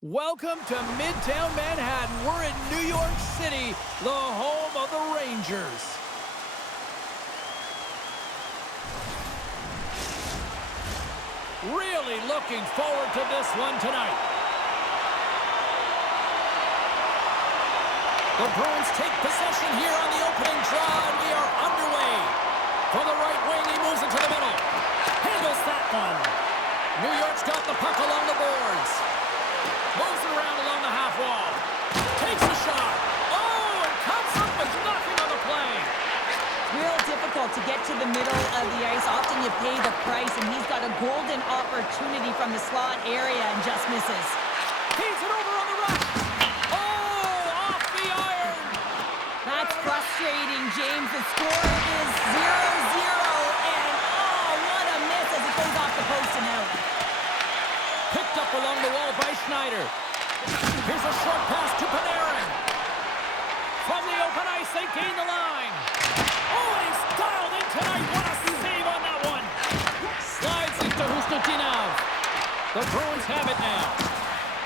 Welcome to Midtown Manhattan. We're in New York City, the home of the Rangers. Really looking forward to this one tonight. The Bruins take possession here on the opening draw, and we are underway. From the right wing, he moves it to the middle. Handles that one. New York's got the puck along the boards. Moves it around along the half wall. Takes a shot. Oh, and comes up with nothing on the play. Real difficult to get to the middle of the ice. Often you pay the price, and he's got a golden opportunity from the slot area and just misses. Feeds it over on the rush. Oh, off the iron. That's frustrating, James. The score is 0-0, and oh, what a miss as it goes off the post and out. Picked up along the wall by Schneider. Here's a short pass to Panarin. From the open ice, they gain the line. Oh, and he's dialed in tonight. What a save on that one. Slides into Hustatinov. The Bruins have it now.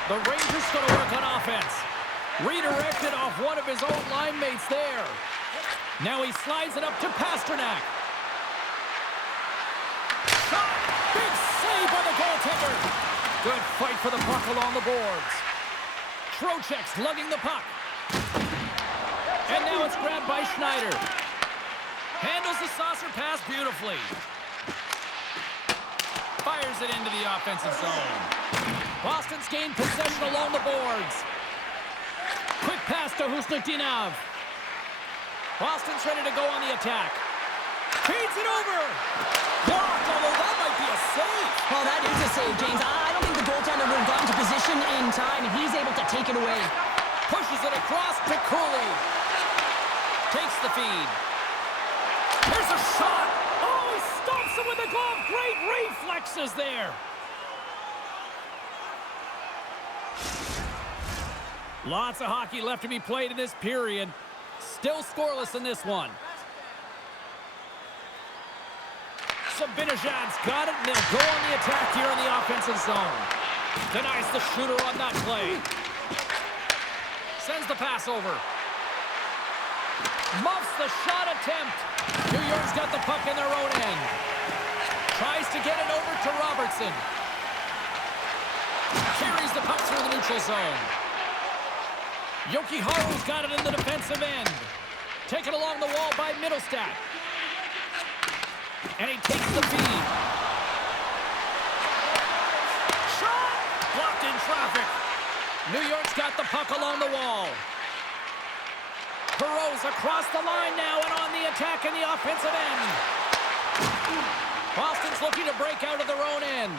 The Rangers going to work on offense. Redirected off one of his own line mates there. Now he slides it up to Pasternak. Shot. Big save by the goaltender. Good fight for the puck along the boards. Trocheck's lugging the puck. And now it's grabbed by Schneider. Handles the saucer pass beautifully. Fires it into the offensive zone. Boston's gained possession along the boards. Quick pass to Hustatinov. Boston's ready to go on the attack. Feeds it over. Blocked, although that might be a save. Well, that is a save, James. I don't think the goaltender would have gotten to position in time, and he's able to take it away. Pushes it across to Cooley. Takes the feed. Here's a shot. Oh, he stomps him with the glove. Great reflexes there. Lots of hockey left to be played in this period. Still scoreless in this one. Sabinajad's got it, and they'll go on the attack here in the offensive zone. Denies the shooter on that play. Sends the pass over. Muffs the shot attempt. New York's got the puck in their own end. Tries to get it over to Robertson. Carries the puck through the neutral zone. Jokiharju's got it in the defensive end. Taken along the wall by Middlestat. And he takes the feed. Shot! Blocked in traffic. New York's got the puck along the wall. Perot's across the line now and on the attack in the offensive end. Boston's looking to break out of their own end.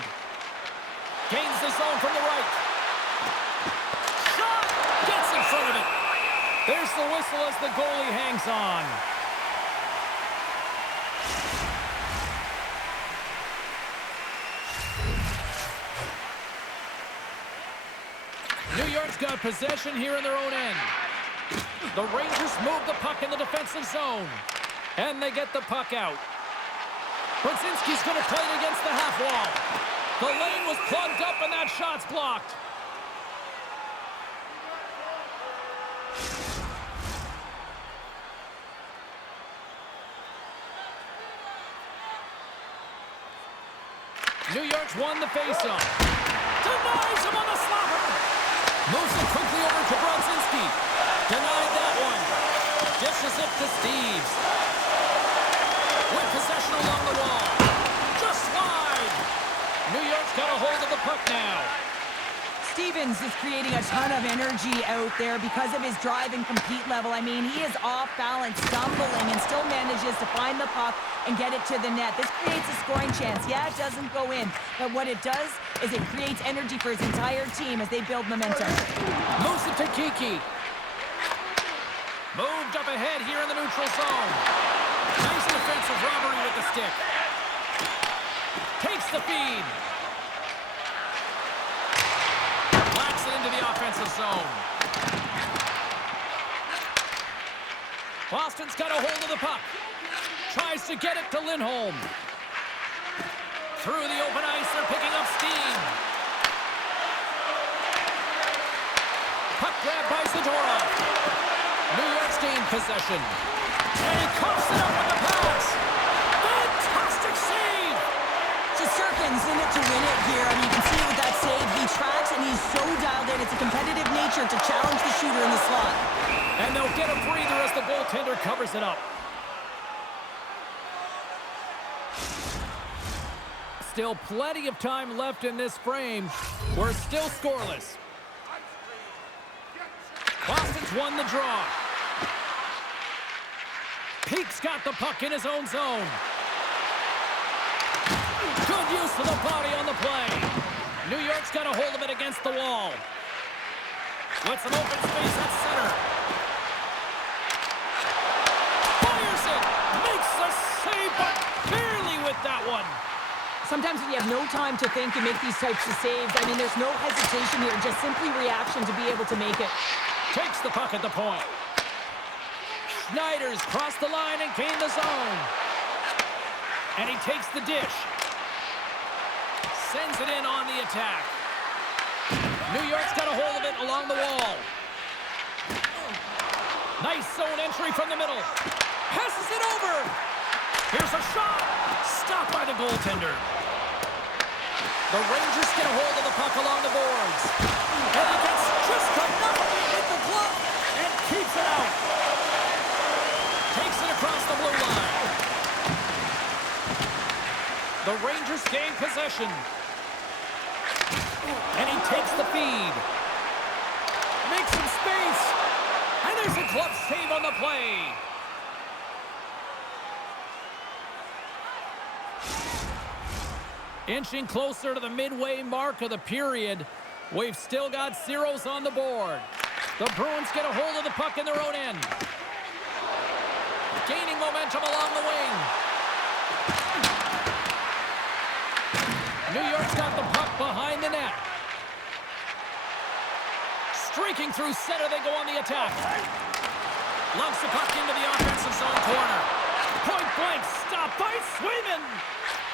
Gains the zone from the right. Shot! Gets in front of it. There's the whistle as the goalie hangs on. New York's got possession here in their own end. The Rangers move the puck in the defensive zone. And they get the puck out. Brzezinski's going to play it against the half wall. The lane was plugged up and that shot's blocked. New York's won the faceoff. Denies him on the slapper. Moves it quickly over to Brzezinski. Denied that one. Dishes it to Steves. With possession along the wall. Just wide. New York's got a hold of the puck now. Stevens is creating a ton of energy out there because of his drive and compete level. I mean, he is off balance, stumbling, and still manages to find the puck and get it to the net. This creates a scoring chance. Yeah, it doesn't go in, but what it does is it creates energy for his entire team as they build momentum. Moves it to Kiki. Moved up ahead here in the neutral zone. Nice defensive robbery with the stick. Takes the feed. Blacks it into the offensive zone. Boston's got a hold of the puck. Tries to get it to Lindholm. Through the open ice, they're picking up steam. grab by Zadorov. New York's gained possession. And he coughs it up with the pass. Fantastic save! Shesterkin's in it to win it here. I mean, you can see with that save, he tracks and he's so dialed in. It's a competitive nature to challenge the shooter in the slot. And they'll get a breather as the goaltender covers it up. Still plenty of time left in this frame. We're still scoreless. Boston's won the draw. Peake's got the puck in his own zone. Good use of the body on the play. New York's got a hold of it against the wall. With some open space at center. Fires it. Makes the save, but barely with that one. Sometimes when you have no time to think and make these types of saves, I mean, there's no hesitation here, just simply reaction to be able to make it. Takes the puck at the point. Schneider's crossed the line and gained the zone. And he takes the dish. Sends it in on the attack. New York's got a hold of it along the wall. Nice zone entry from the middle. Passes it over. Here's a shot. Stopped by the goaltender. The Rangers get a hold of the puck along the boards. And he gets just enough with the glove and keeps it out. Takes it across the blue line. The Rangers gain possession. And he takes the feed. Makes some space. And there's a glove save on the play. Inching closer to the midway mark of the period. We've still got zeros on the board. The Bruins get a hold of the puck in their own end. Gaining momentum along the wing. New York's got the puck behind the net. Streaking through center, they go on the attack. Lumps the puck into the offensive zone corner. Point blank, stopped by Swayman.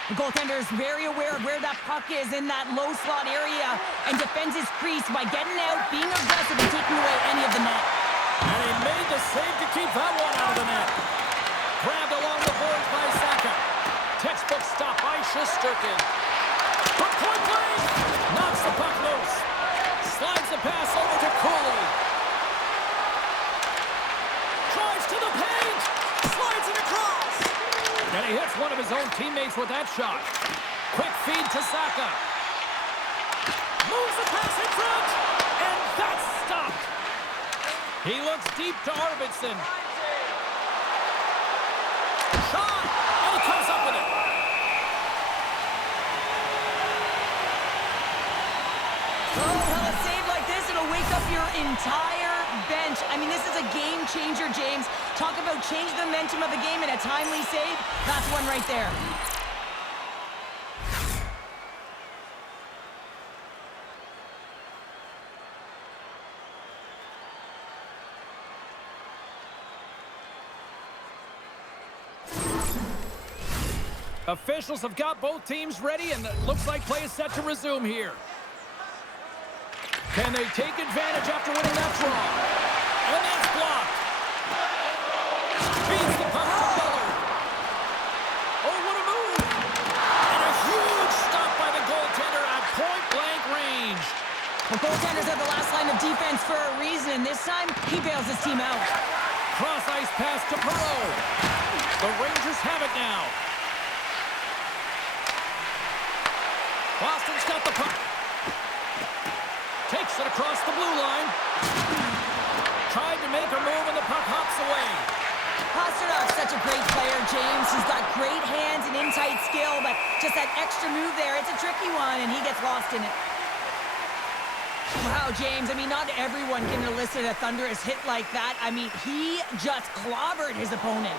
The goaltender is very aware of where that puck is in that low slot area and defends his crease by getting out, being aggressive, and taking away any of the net. And he made the save to keep that one out of the net. Grabbed along the boards by Zacha. Textbook stop by Shesterkin. From point blank, knocks the puck loose. Slides the pass over to Cooley. Drives to the paint. Slides it across. And he hits one of his own teammates with that shot. Quick feed to Zacha. Moves the pass in front. And that's stopped. He looks deep to Arvidsson. Shot. And he comes up with it. A save like this, it'll wake up your entire bench. I mean, this is a game changer, James. Talk about change the momentum of the game in a timely save. That's one right there. Officials have got both teams ready, and it looks like play is set to resume here. Can they take advantage after winning that draw? And that's blocked. Feeds the puck to Miller. Oh, what a move. And a huge stop by the goaltender at point-blank range. The goaltender's at the last line of defense for a reason. This time, he bails his team out. Cross-ice pass to Perreault. The Rangers have it now. Boston's got the puck. Takes it across the blue line. Tried to make a move and the puck hops away. Pasternak's such a great player, James. He's got great hands and in-tight skill, but just that extra move there, it's a tricky one, and he gets lost in it. Wow, James, I mean, not everyone can elicit a thunderous hit like that. I mean, he just clobbered his opponent.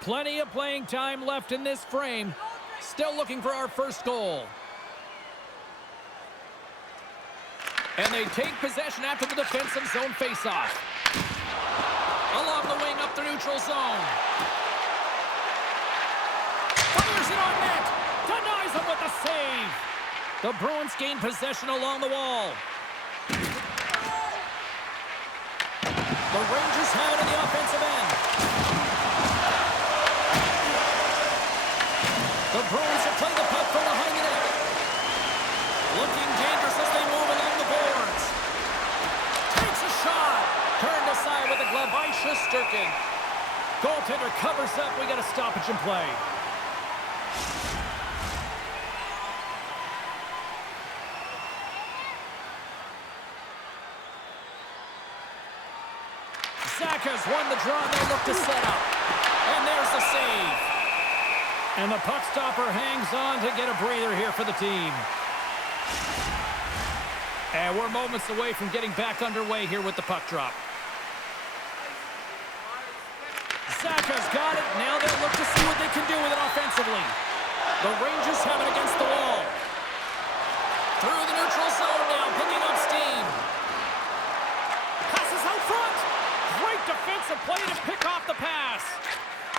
Plenty of playing time left in this frame. Still looking for our first goal. And they take possession after the defensive zone faceoff. Along the wing up the neutral neutral zone. Fires it on net. Denies him with the save. The Bruins gain possession along the wall. The Rangers have it in the offensive end. The Bruins have played the puck from behind the net. Looking dangerous as they move along the boards. Takes a shot. Turned aside with a glove by Shesterkin. Goaltender covers up. We got a stoppage in play. Zaka's won the draw, and they look to set up. And there's the save. And the puck stopper hangs on to get a breather here for the team. And we're moments away from getting back underway here with the puck drop. Zaka's got it. Now they'll look to see what they can do with it offensively. The Rangers have it against the wall. Through the neutral zone now, picking up steam. Passes out front. Great defensive play to pick off the pass.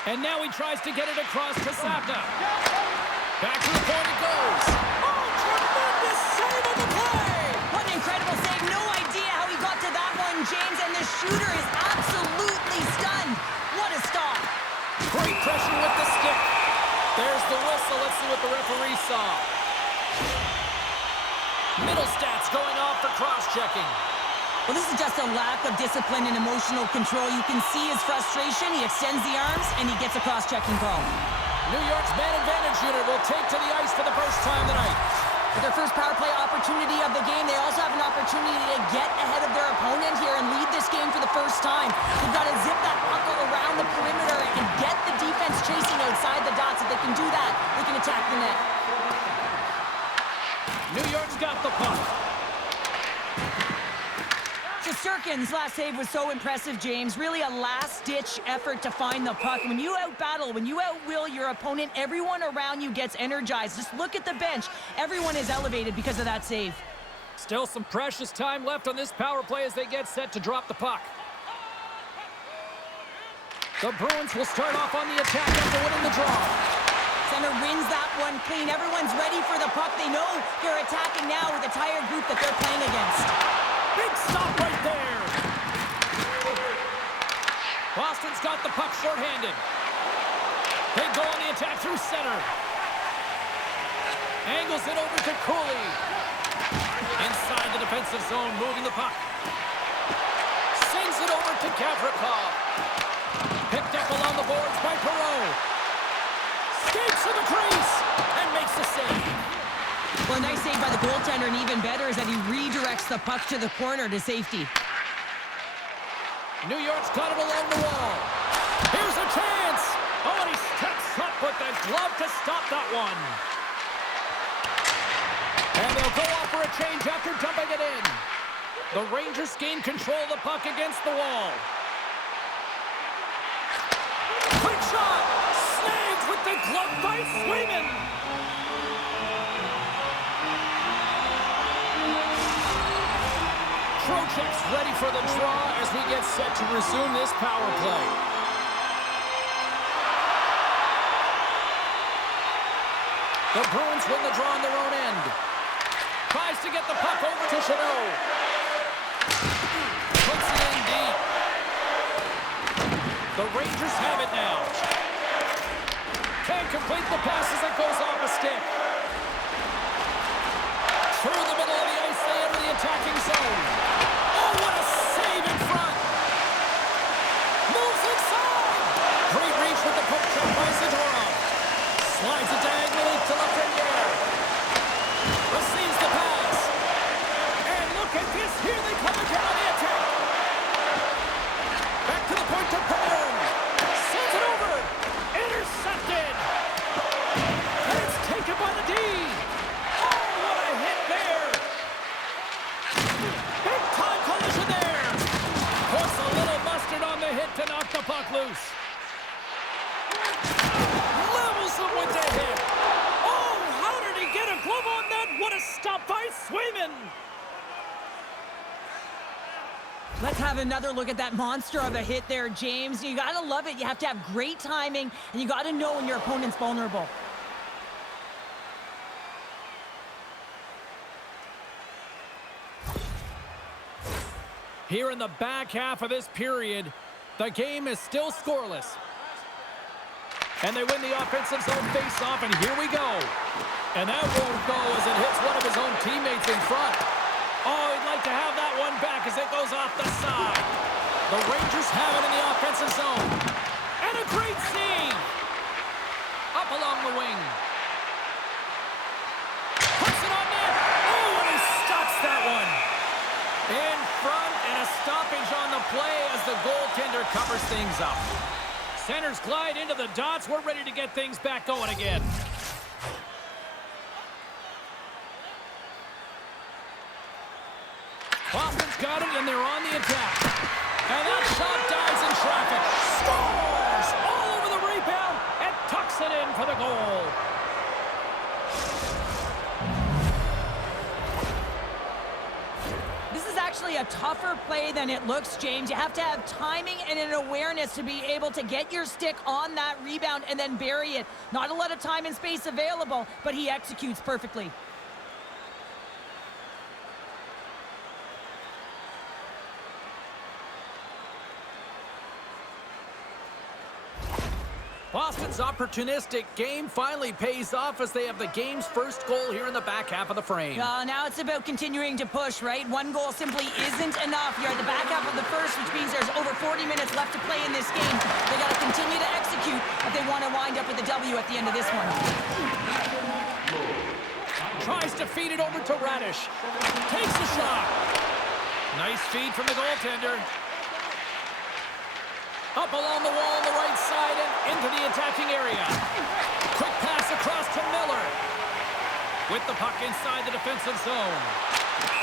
And now he tries to get it across to Zapka. Back to the point it goes. Oh, tremendous save of the play! What an incredible save. No idea how he got to that one, James. And the shooter is absolutely stunned. What a stop. Great pressure with the stick. There's the whistle. Let's see what the referee saw. Middle stats going off for cross-checking. Well, this is just a lack of discipline and emotional control. You can see his frustration. He extends the arms, and he gets a cross-checking call. New York's man advantage unit will take to the ice for the first time tonight. With their first power play opportunity of the game, they also have an opportunity to get ahead of their opponent here and lead this game for the first time. They've got to zip that puck around the perimeter and get the defense chasing outside the dots. If they can do that, they can attack the net. New York's got the puck. Shesterkin's last save was so impressive, James. Really a last-ditch effort to find the puck. When you out-battle, when you out-will your opponent, everyone around you gets energized. Just look at the bench. Everyone is elevated because of that save. Still some precious time left on this power play as they get set to drop the puck. The Bruins will start off on the attack after winning the draw. Center wins that one clean. Everyone's ready for the puck. They know they're attacking now with the tired group that they're playing against. Big stop right there. Boston's got the puck shorthanded. They go on the attack through center. Angles it over to Cooley. Inside the defensive zone, moving the puck. Sends it over to Gavrikov. Picked up along the boards by Perreault. Skates to the crease and makes the save. Well, a nice save by the goaltender, and even better is that he redirects the puck to the corner to safety. New York's got it along the wall. Here's a chance. Oh, and he steps up with the glove to stop that one. And they'll go off for a change after dumping it in. The Rangers gain control of the puck against the wall. Quick shot. Snags with the glove by Swayman. Trocheck's ready for the draw as we get set to resume this power play. The Bruins win the draw on their own end. Tries to get the puck over to Chanot. Puts it in deep. The Rangers have it now. Can't complete the pass as it goes off a stick. Through the middle of the ice, they enter the attacking zone. Oh, what a save in front. Moves inside. Great reach with the poke check by Zadorov. Slides it diagonally to Lafreniere. Receives the pass. And look at this. Here they come again on the attack. Back to the point to Panarin. Sends it over. Intercepted. And it's taken by the D. To knock the puck loose. Levels him with the hit. Oh, how did he get a glove on that? What a stop by Swayman. Let's have another look at that monster of a hit there, James. You gotta love it. You have to have great timing, and you gotta know when your opponent's vulnerable. Here in the back half of this period, the game is still scoreless. And they win the offensive zone face-off, and here we go. And that won't go as it hits one of his own teammates in front. Oh, he'd like to have that one back as it goes off the side. The Rangers have it in the offensive zone. And a great save. Up along the wing. Puts it on net. Oh, and he stops that one. In front, and a stoppage on the play as the goaltender covers things up. Centers glide into the dots. We're ready to get things back going again. Boston's got it, and they're on the attack. And that shot dives in traffic. Scores! All over the rebound, and tucks it in for the goal. This is actually a tougher play than it looks, James. You have to have timing and an awareness to be able to get your stick on that rebound and then bury it. Not a lot of time and space available, but he executes perfectly. Boston's opportunistic game finally pays off as they have the game's first goal here in the back half of the frame. Now it's about continuing to push, right? One goal simply isn't enough. You're at the back half of the first, which means there's over 40 minutes left to play in this game. They got to continue to execute if they want to wind up with a W at the end of this one. Tries to feed it over to Radish. Takes a shot. Nice feed from the goaltender. Up along the wall on the right side and into the attacking area. Quick pass across to Miller. With the puck inside the defensive zone.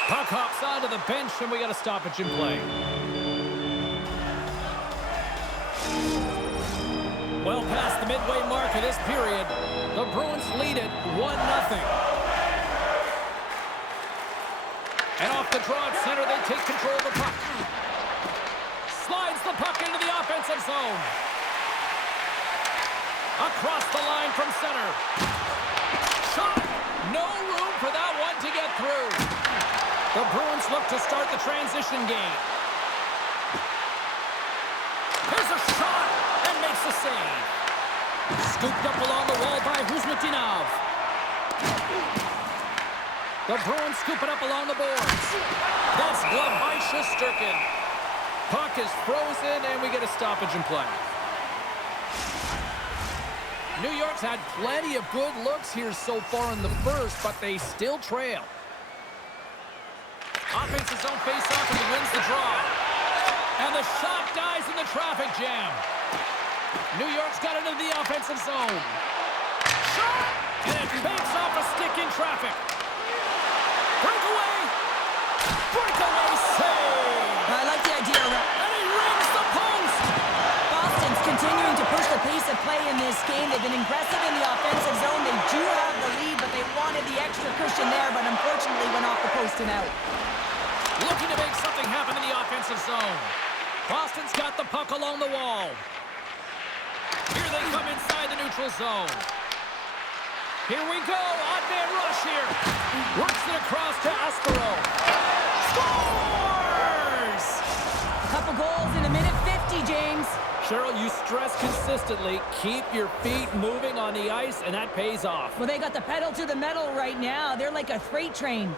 Puck hops onto the bench, and we got a stoppage in play. Well past the midway mark of this period, the Bruins lead it 1-0. And off the draw at center, they take control of the puck. Slides the puck into the offensive zone. Across the line from center. Shot! No room for that one to get through. The Bruins look to start the transition game. Here's a shot and makes the save. Scooped up along the wall by Kuzmitinov. The Bruins scoop it up along the boards. That's gloved by Shesterkin. Puck is frozen, and we get a stoppage in play. New York's had plenty of good looks here so far in the first, but they still trail. Offensive zone face-off, and he wins the draw. And the shot dies in the traffic jam. New York's got it into the offensive zone. Shot! And it banks off a stick in traffic. Breakaway! Breakaway save! I like the idea. And he rings the post! Boston's continuing to push the pace of play in this game. They've been aggressive in the offensive zone. They do have the lead, but they wanted the extra cushion there, but unfortunately went off the post and out. Looking to make something happen in the offensive zone. Boston's got the puck along the wall. Here they come inside the neutral zone. Here we go. Odd man rush here. Works it across to Aspero. Scores! A couple goals in a minute 50, James. Cheryl, you stress consistently, keep your feet moving on the ice, and that pays off. Well, they got the pedal to the metal right now. They're like a freight train.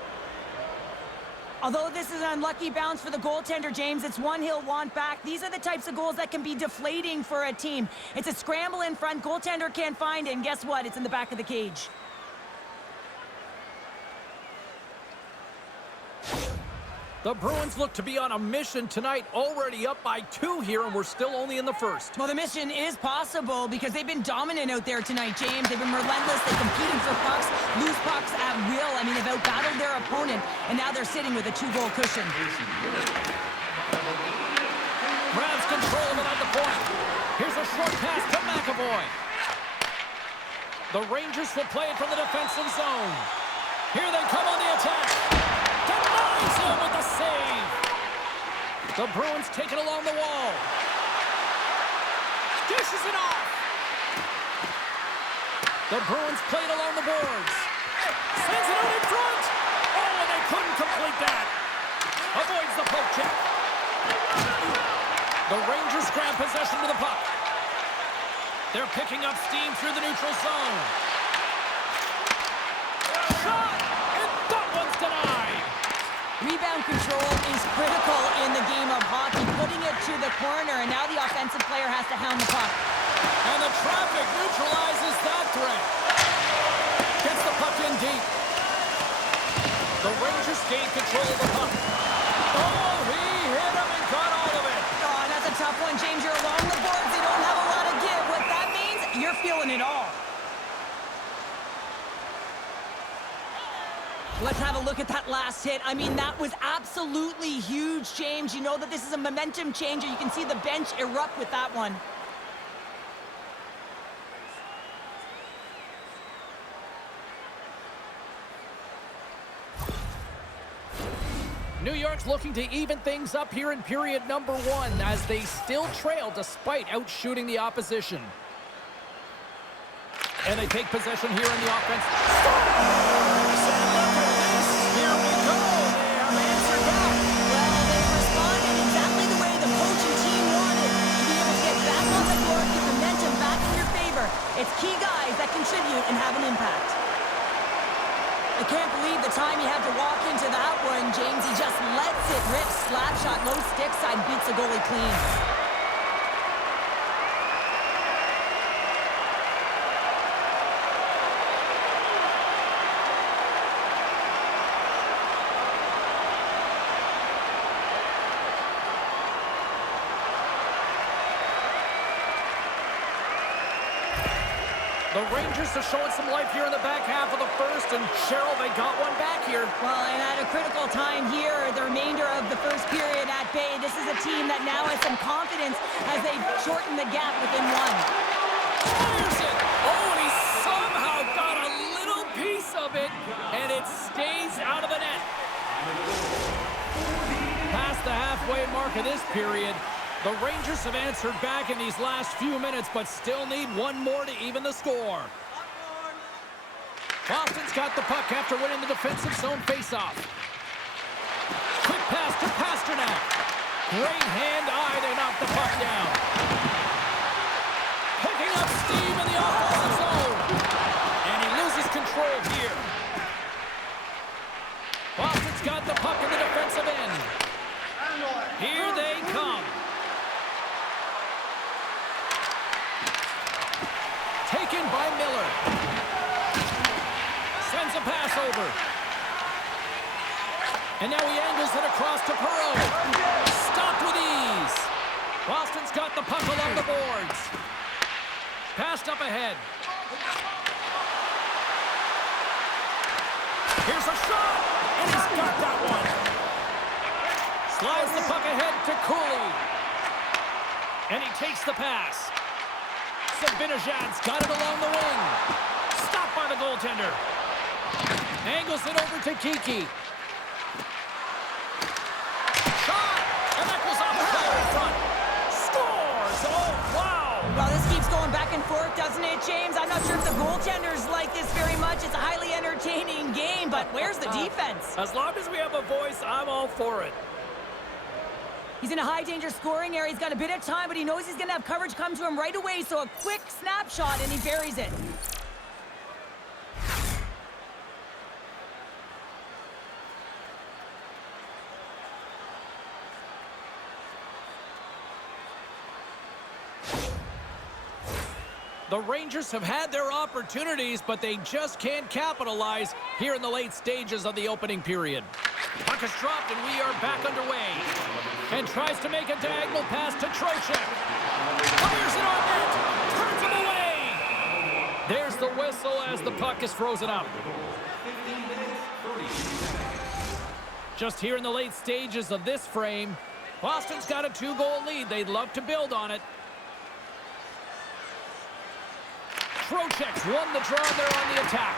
Although this is an unlucky bounce for the goaltender, James, it's one he'll want back. These are the types of goals that can be deflating for a team. It's a scramble in front. Goaltender can't find it, and guess what? It's in the back of the cage. The Bruins look to be on a mission tonight, already up by 2 here, and we're still only in the first. Well, the mission is possible because they've been dominant out there tonight, James. They've been relentless. They're competing for pucks, lose pucks at will. I mean, they've outbattled their opponent, and now they're sitting with a 2-goal cushion. Grabs control of it at the point. Here's a short pass to McAvoy. The Rangers will play it from the defensive zone. Here they come on the attack. Denies him with the save. The Bruins take it along the wall. Dishes it off. The Bruins play it along the boards. Sends it out in front. Oh, and they couldn't complete that. Avoids the poke check. The Rangers grab possession to the puck. They're picking up steam through the neutral zone. Shot! And that one's denied. Rebound control is critical in the game of hockey, putting it to the corner, and now the offensive player has to hound the puck. And the traffic neutralizes that threat. Gets the puck in deep. The Rangers gain control of the puck. Oh, he hit him and got all of it. Oh, that's a tough one, James. You're along the boards. They don't have a lot of give. What that means, you're feeling it all. Let's have a look at that last hit. I mean, that was absolutely huge, James. You know that this is a momentum changer. You can see the bench erupt with that one. New York's looking to even things up here in period number 1 as they still trail despite outshooting the opposition. And they take possession here in the offense. Scores! And look at this. Here we go. They have answered back. Well, they responded exactly the way the coach and team wanted. To be able to get back on the court, get momentum back in your favor. It's key guys that contribute and have an impact. I can't believe the time he had to walk into that one, James. He just lets it rip. Slap shot, low stick side, beats the goalie clean. The Rangers are showing some life here in the back half of the first, and Cheryl, they got one back here. Well, and at a critical time here, the remainder of the first period at bay, this is a team that now has some confidence as they shorten the gap within one. Fires it! Oh, and he somehow got a little piece of it, and it stays out of the net. Past the halfway mark of this period, the Rangers have answered back in these last few minutes, but still need one more to even the score. Boston's got the puck after winning the defensive zone faceoff. Quick pass to Pasternak. Great hand-eye to knock the puck down. Picking up steam in the offensive zone. And he loses control here. Boston's got the puck in the defensive end. Here they come. Taken by Miller. Sends a pass over. And now he angles it across to Perreault. Stopped with ease. Boston's got the puck along the boards. Passed up ahead. Here's a shot. And he's got that one. Slides the puck ahead to Cooley. And he takes the pass. Sabinajad's got it along the wing. Stopped by the goaltender. Angles it over to Kiki. Shot! And that goes off the player in front. Scores! Oh, wow! Well, this keeps going back and forth, doesn't it, James? I'm not sure if the goaltenders like this very much. It's a highly entertaining game, but where's the defense? As long as we have a voice, I'm all for it. He's in a high-danger scoring area. He's got a bit of time, but he knows he's going to have coverage come to him right away, so a quick snapshot, and he buries it. The Rangers have had their opportunities, but they just can't capitalize here in the late stages of the opening period. Puck is dropped, and we are back underway. And tries to make a diagonal pass to Trocheck. Fires it on net. Turns him away. There's the whistle as the puck is frozen up. Just here in the late stages of this frame, Boston's got a 2-goal lead. They'd love to build on it. Trocheck's won the draw there on the attack.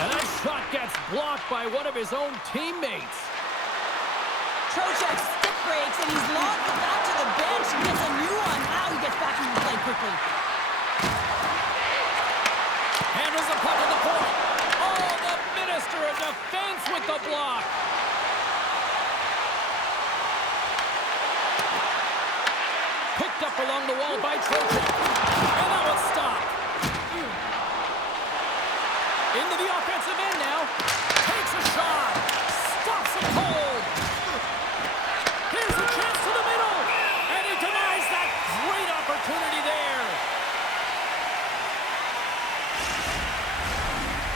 And that shot gets blocked by one of his own teammates. Trocheck stick breaks, and he's locked back to the bench. He gets a new one. Now he gets back into play quickly. Handles the puck at the point. Oh, the Minister of Defense with the block. Picked up along the wall by Trocheck. And that was stopped. Into the offensive end now. Takes a shot. Stops it cold. Here's a chance to the middle. And he denies that great opportunity there.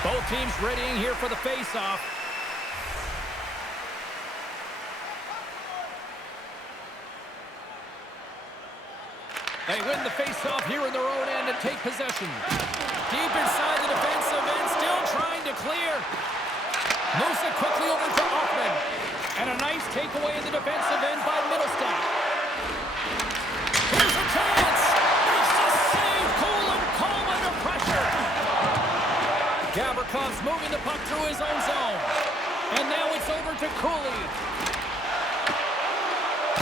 Both teams readying here for the face-off. They win the face-off here in their own end and take possession. Deep inside the defensive end, still trying to clear. Moves it quickly over to Hoffman. And a nice takeaway in the defensive end by Middlestat. Here's a chance. Makes the save. Cool and calm under pressure. Gavrikoff's moving the puck through his own zone. And now it's over to Cooley.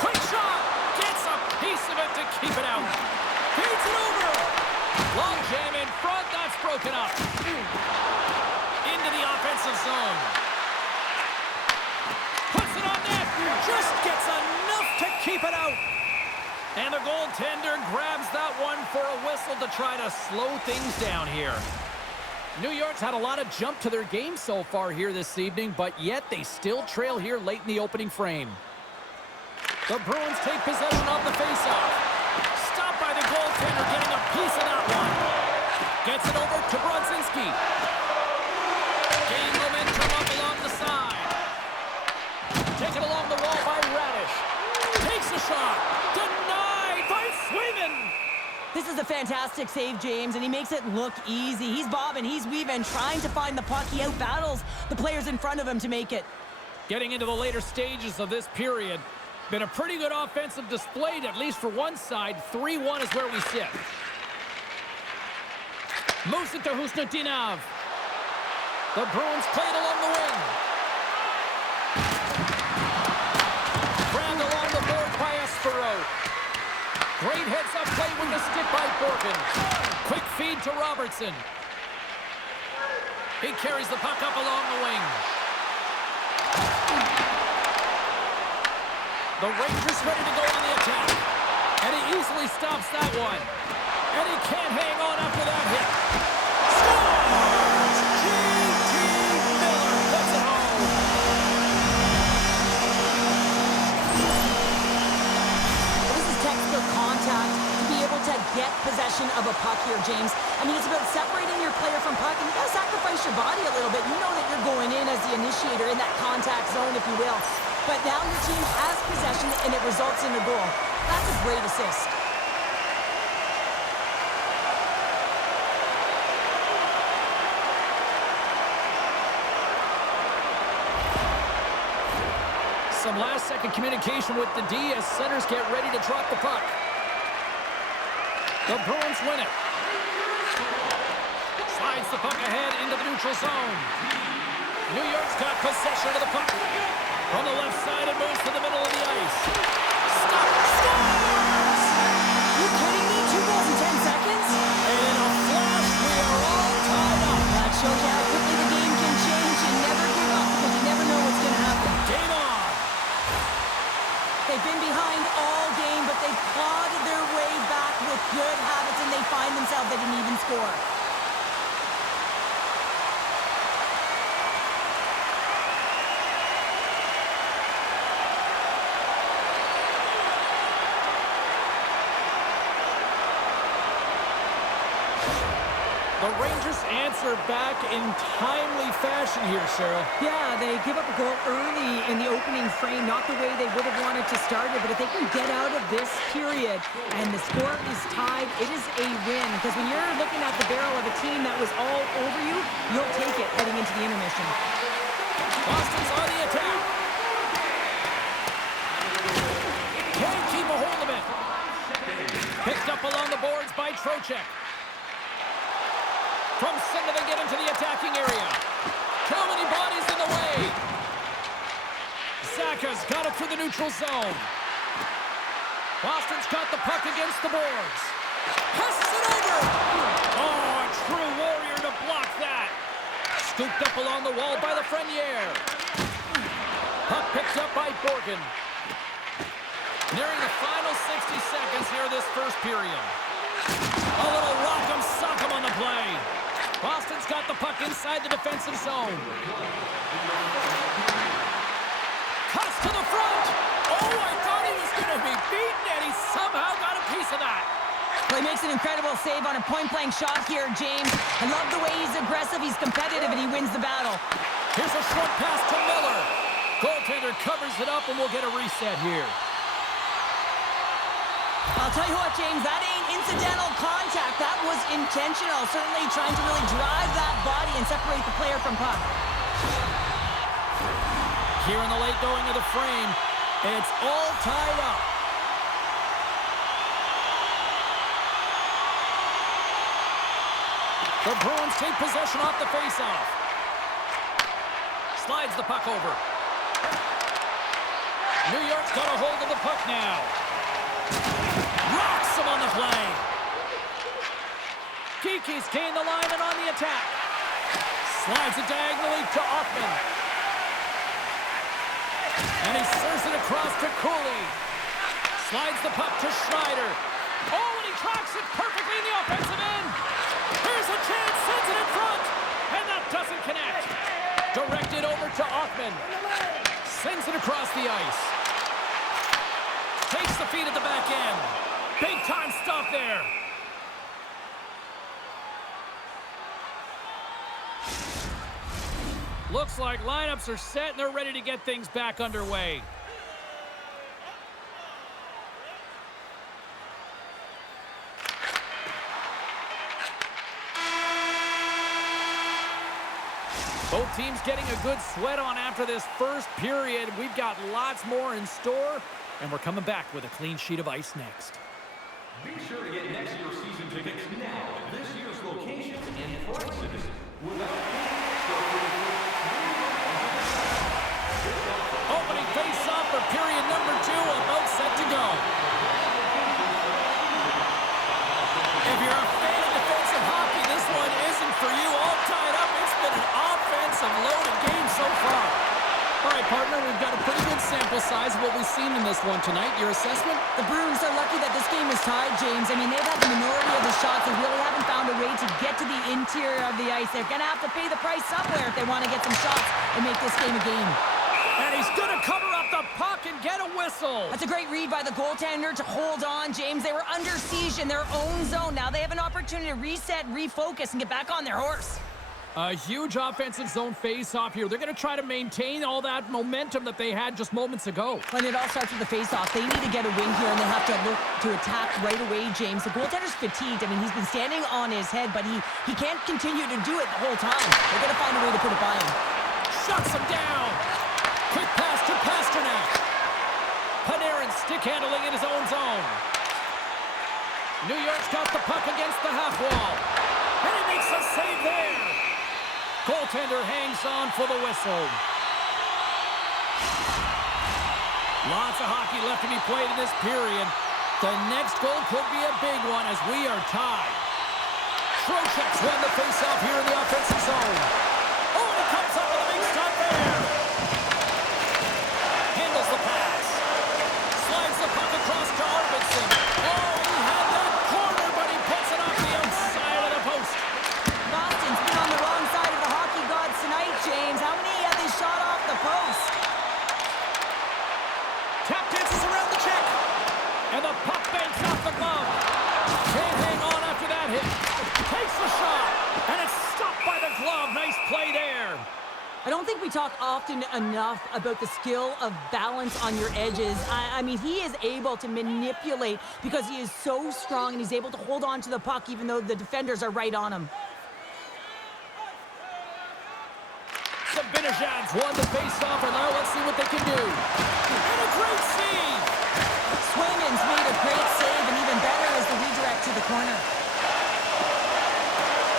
Quick shot. Gets a piece of it to keep it out. Feeds it over. Long jam in front. That's broken up. Into the offensive zone. Puts it on net. Just gets enough to keep it out. And the goaltender grabs that one for a whistle to try to slow things down here. New York's had a lot of jump to their game so far here this evening, but yet they still trail here late in the opening frame. The Bruins take possession of the faceoff. Stopped by the goaltender, getting a piece of that one. Gets it over to Brodzinski. Gain momentum up along the side. Taken along the wall by Radish. Takes a shot. Denied by Swayman. This is a fantastic save, James, and he makes it look easy. He's bobbing, he's weaving, trying to find the puck. He out-battles the players in front of him to make it. Getting into the later stages of this period. Been a pretty good offensive display, at least for one side. 3-1 is where we sit. Moves it to Husnutinov. The Bruins play it along the wing. Grabbed along the boards by Espero. Great heads-up play with the stick by Borkin. Quick feed to Robertson. He carries the puck up along the wing. The Rangers ready to go on the attack. And he easily stops that one. And he can't hang on after that hit. Scores! J.T. Miller puts it home. This is textbook contact to be able to get possession of a puck here, James. I mean, it's about separating your player from puck, and you gotta sacrifice your body a little bit. You know that you're going in as the initiator in that contact zone, if you will. But now your team has possession, and it results in a goal. That's a great assist. Some last-second communication with the D as centers get ready to drop the puck. The Bruins win it. Slides the puck ahead into the neutral zone. New York's got possession of the puck. From the left side, it moves to the middle of the ice. Stop! Scores! You kidding me? 2 goals in 10 seconds? And in a flash, we are all tied up. That shows you how quickly the game can change. And never give up, because you never know what's going to happen. Game on! They've been behind all game, but they've clawed their way back with good habits, and they find themselves at an even score. The Rangers answer back in timely fashion here, Cheryl. Yeah, they give up a goal early in the opening frame, not the way they would have wanted to start it, but if they can get out of this period and the score is tied, it is a win. Because when you're looking at the barrel of a team that was all over you, you'll take it heading into the intermission. Boston's on the attack. Can't keep a hold of it. Picked up along the boards by Trocheck. From center, they get into the attacking area. Too many bodies in the way. Zach Becca's got it through the neutral zone. Boston's got the puck against the boards. Passes it over. Oh, a true warrior to block that. Scooped up along the wall by Lafreniere. Puck picked up by Borgen. Nearing the final 60 seconds here this first period. A little rock'em sock'em on the play. Boston's got the puck inside the defensive zone. Cuts to the front. Oh, I thought he was going to be beaten, and he somehow got a piece of that. Well, he makes an incredible save on a point-blank shot here, James. I love the way he's aggressive, he's competitive, and he wins the battle. Here's a short pass to Miller. Goaltender covers it up, and we'll get a reset here. I'll tell you what, James, that ain't incidental contact. That was intentional. Certainly trying to really drive that body and separate the player from puck. Here in the late going of the frame, it's all tied up. The Bruins take possession off the faceoff. Slides the puck over. New York's got a hold of the puck now. Rocks him on the play. Kiki's gained the line and on the attack. Slides it diagonally to Offman. And he serves it across to Cooley. Slides the puck to Schneider. Oh, and he tracks it perfectly in the offensive end. Here's a chance, sends it in front. And that doesn't connect. Directed over to Offman. Sends it across the ice. Takes the feed at the back end. Big time stop there. Looks like lineups are set and they're ready to get things back underway. Both teams getting a good sweat on after this first period. We've got lots more in store, and we're coming back with a clean sheet of ice next. Be sure to get next year's season tickets now at this year's location and prices. Opening face-off for period number 2, about set to go. If you're a fan of defensive hockey, this one isn't for you. All tied up. It's been an offensive loaded game so far. All right, partner, we've got a pretty good sample size of what we've seen in this one tonight. Your assessment? The Bruins are lucky that this game is tied, James. I mean, they've had the minority of the shots. They really haven't found a way to get to the interior of the ice. They're going to have to pay the price somewhere if they want to get some shots and make this game a game. And he's going to cover up the puck and get a whistle. That's a great read by the goaltender to hold on, James. They were under siege in their own zone. Now they have an opportunity to reset, refocus, and get back on their horse. A huge offensive zone face-off here. They're going to try to maintain all that momentum that they had just moments ago. When it all starts with the face-off, they need to get a win here, and they have to look to attack right away, James. The goaltender's fatigued. I mean, he's been standing on his head, but he can't continue to do it the whole time. They're going to find a way to put it by him. Shuts him down. Quick pass to Pasternak. Panarin stick handling in his own zone. New York's got the puck against the half wall. And he makes a save there. Goaltender hangs on for the whistle. Lots of hockey left to be played in this period. The next goal could be a big one as we are tied. Trocheck's won the faceoff here in the offensive zone. Oh, and he comes up with a big stop there. Handles the pass. Slides the puck across to Arvidsson. Oh, he had that corner, but he puts it off the outside of the post. Boston's been on the wrong side of the hockey gods tonight, James. How many have they shot off the post? Tap dances around the check. And the puck banks off the glove. Can't hang on after that hit. Takes the shot. And it's stopped by the glove. Nice play there. I don't think we talk often enough about the skill of balance on your edges. I mean, he is able to manipulate because he is so strong and he's able to hold on to the puck even though the defenders are right on him. Zibanejad's won the face-off, and now let's see what they can do. And a great save! Swayman's made a great save, and even better is the redirect to the corner.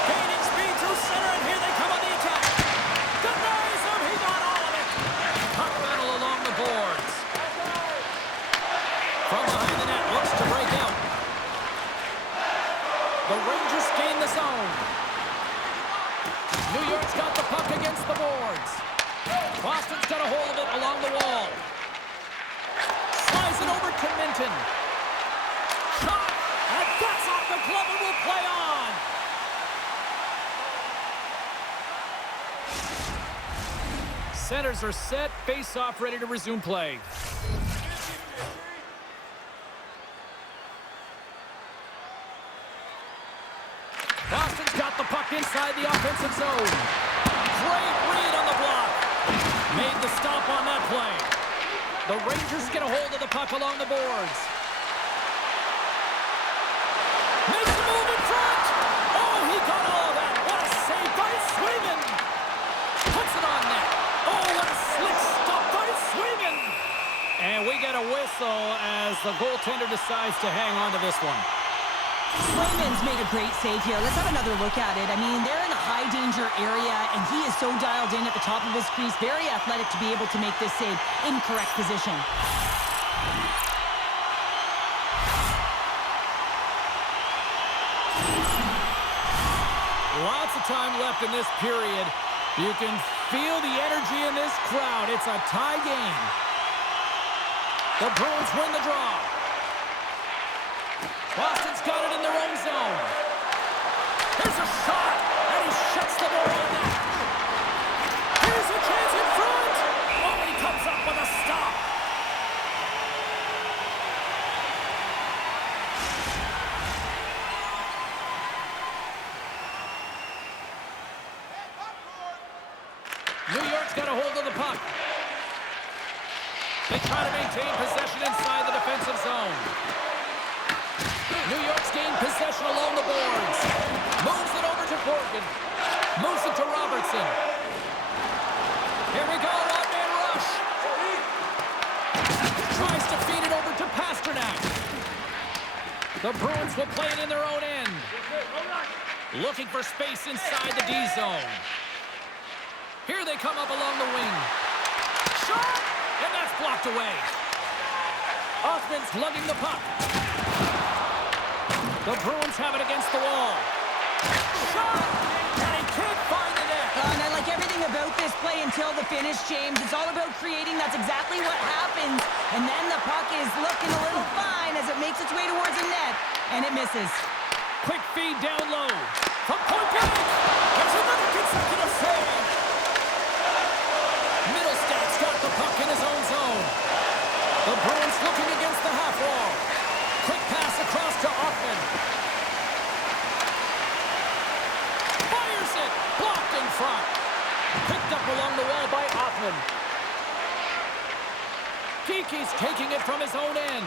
Gaining speed through center, and here they come on the attack. Denies him, he got all of it. Puck battle along the boards. The Rangers gain the zone. New York's got the puck against the boards. Boston's got a hold of it along the wall. Slides it over to Minton. Shot! And that's off the glove and will play on. Centers are set. Face-off ready to resume play. Boston's got the puck inside the offensive zone. Great read on the block. Made the stop on that play. The Rangers get a hold of the puck along the boards. Makes the move in front. Oh, he got all of that. What a save by Swayman. Puts it on net. Oh, what a slick stop by Swayman. And we get a whistle as the goaltender decides to hang on to this one. Swayman's made a great save here. Let's have another look at it. I mean, they're in a high-danger area, and he is so dialed in at the top of his crease. Very athletic to be able to make this save in correct position. Lots of time left in this period. You can feel the energy in this crowd. It's a tie game. The Bruins win the draw. Boston's got it in their own zone. Here's a shot, and he shuts the door on that. Here's a chance in front. Oh, and he comes up with a stop. New York's got a hold of the puck. They try to maintain possession inside the defensive zone. New York's gained possession along the boards. Moves it over to Borgen. Moves it to Robertson. Here we go, one-man rush. Tries to feed it over to Pasternak. The Bruins will play it in their own end. Looking for space inside the D zone. Here they come up along the wing. Shot! And that's blocked away. Hoffman's lugging the puck. The Bruins have it against the wall. Shot! And he can't find the net. And I like everything about this play until the finish, James. It's all about creating. That's exactly what happens. And then the puck is looking a little fine as it makes its way towards the net. And it misses. Quick feed down low. From point blank. There's another consecutive save. Middlestad's got the puck in his own zone. The Bruins looking against the half wall. Quick pass across to Hoffman. Fires it. Blocked in front. Picked up along the wall by Hoffman. Kiki's taking it from his own end.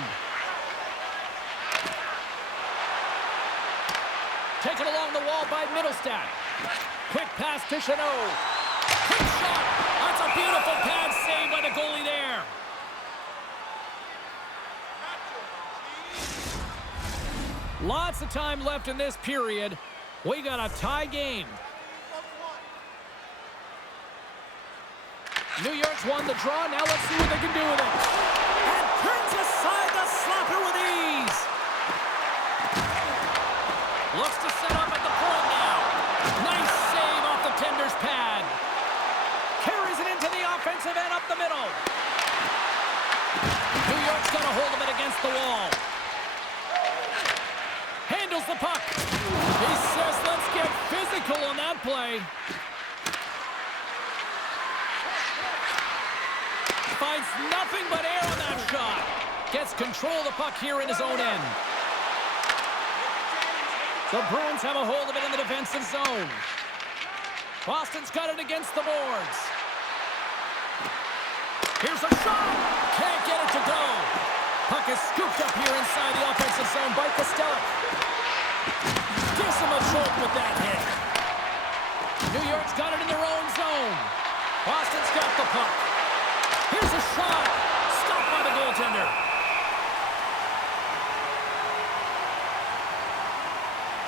Taken along the wall by Middlestad. Quick pass to Chanot. Quick shot. That's a beautiful pad save by the goalie there. Lots of time left in this period. We got a tie game. New York's won the draw. Now let's see what they can do with it. And turns aside the slapper with ease. Looks to set up at the point now. Nice save off the tender's pad. Carries it into the offensive end up the middle. New York's got a hold of it against the wall. Handles the puck. He says, let's get physical on that play. Finds nothing but air on that shot. Gets control of the puck here in his own end. The Bruins have a hold of it in the defensive zone. Boston's got it against the boards. Here's a shot. Can't get it to go. Puck is scooped up here inside the offensive zone by Costello. Gives him a jolt with that hit. New York's got it in their own zone. Boston's got the puck. Here's a shot. Stopped by the goaltender.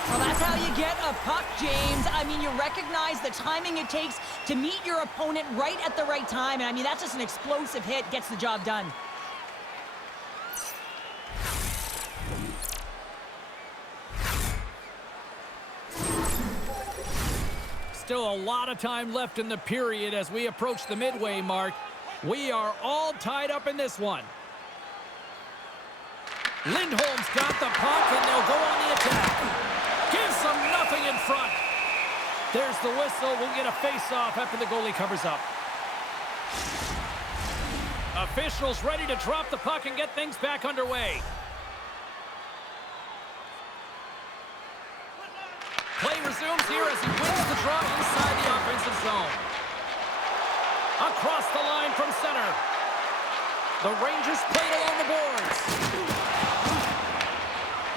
Well, that's how you get a puck, James. I mean, you recognize the timing it takes to meet your opponent right at the right time. And I mean, that's just an explosive hit. Gets the job done. still a lot of time left in the period as we approach the midway mark. We are all tied up in this one. Lindholm's got the puck, and they'll go on the attack. Gives them nothing in front. There's the whistle. We'll get a face-off after the goalie covers up. Officials ready to drop the puck and get things back underway. Play resumes here as he wins the draw inside the offensive zone. Across the line from center. The Rangers played along the boards.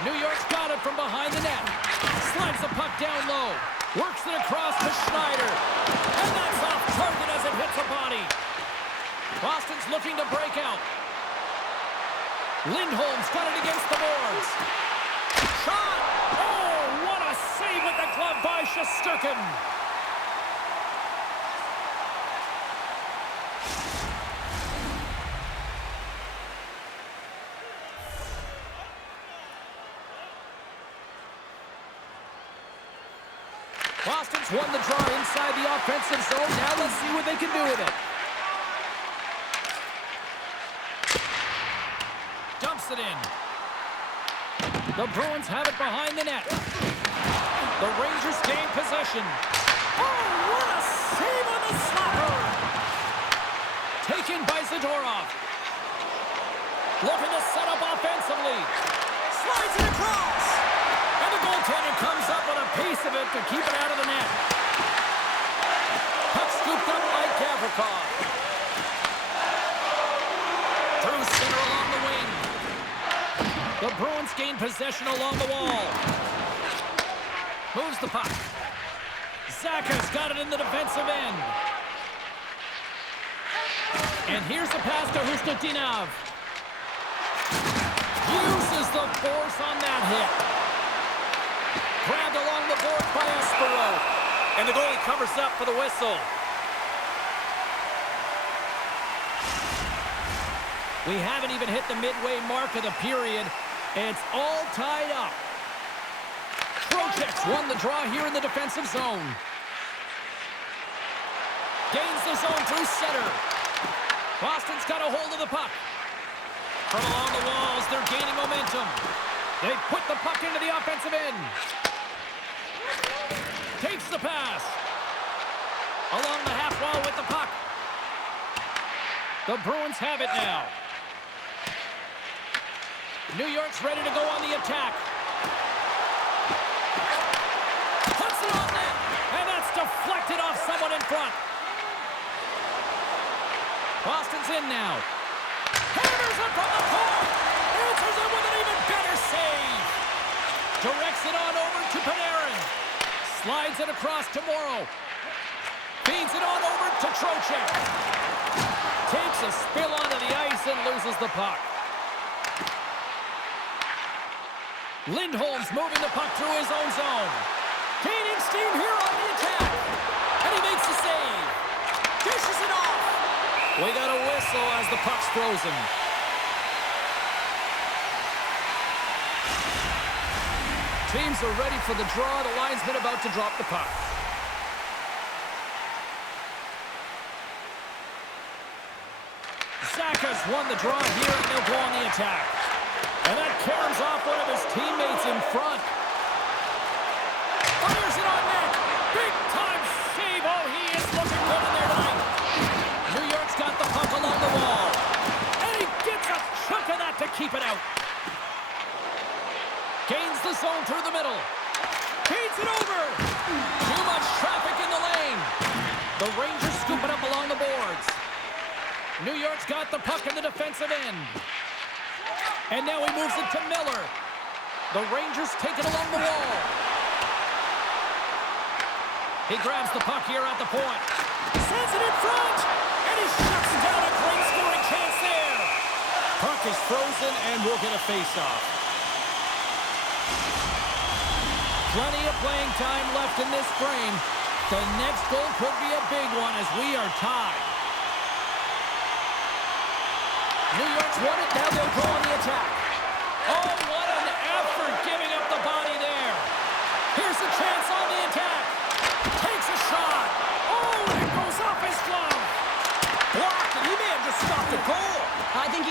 New York's got it from behind the net. Slides the puck down low. Works it across to Schneider. And that's off target as it hits a body. Boston's looking to break out. Lindholm's got it against the boards. Shot! Oh, what a save with the glove by Shesterkin. Boston's won the draw inside the offensive zone. Now let's see what they can do with it. Dumps it in. The Bruins have it behind the net. The Rangers gain possession. Oh, what a save on the slapper! Taken by Zadorov. Looking to set up offensively. Slides it across. And the goaltender comes up with a piece of it to keep it out of the net. Puck scooped up by Gavrikov. Through center along the wing. The Bruins gain possession along the wall. Moves the puck. Zacha's got it in the defensive end. And here's the pass to Husnutinov. Uses the force on that hit. Grabbed along the board by Espero. And the goalie covers up for the whistle. We haven't even hit the midway mark of the period. It's all tied up. Trocheck's won the draw here in the defensive zone. Gains the zone through center. Boston's got a hold of the puck. From along the walls, they're gaining momentum. They put the puck into the offensive end. Takes the pass. Along the half wall with the puck. The Bruins have it now. New York's ready to go on the attack. Puts it on net, and that's deflected off someone in front. Boston's in now. Hammers it from the point. Answers it with an even better save. Directs it on over to Panarin. Slides it across to Morrow. Feeds it on over to Trocheck. Takes a spill onto the ice and loses the puck. Lindholm's moving the puck through his own zone. Gaining steam here on the attack. And he makes the save. Dishes it off. We got a whistle as the puck's frozen. Teams are ready for the draw. The linesman about to drop the puck. Zacha's won the draw here, and they'll go on the attack. And that caroms off one of his teammates in front. Fires it on net. Big time save. Oh, he is looking good in there tonight. New York's got the puck along the wall. And he gets a chunk of that to keep it out. Gains the zone through the middle. Feeds it over. Too much traffic in the lane. The Rangers scoop it up along the boards. New York's got the puck in the defensive end. And now he moves it to Miller. The Rangers take it along the wall. He grabs the puck here at the point. Sends it in front. And he shuts down a great scoring chance there. Puck is frozen and we'll get a face-off. Plenty of playing time left in this frame. The next goal could be a big one as we are tied. New York's won it, now they'll go on the attack. Oh, what an effort giving up the body there. Here's a chance on the attack. Takes a shot.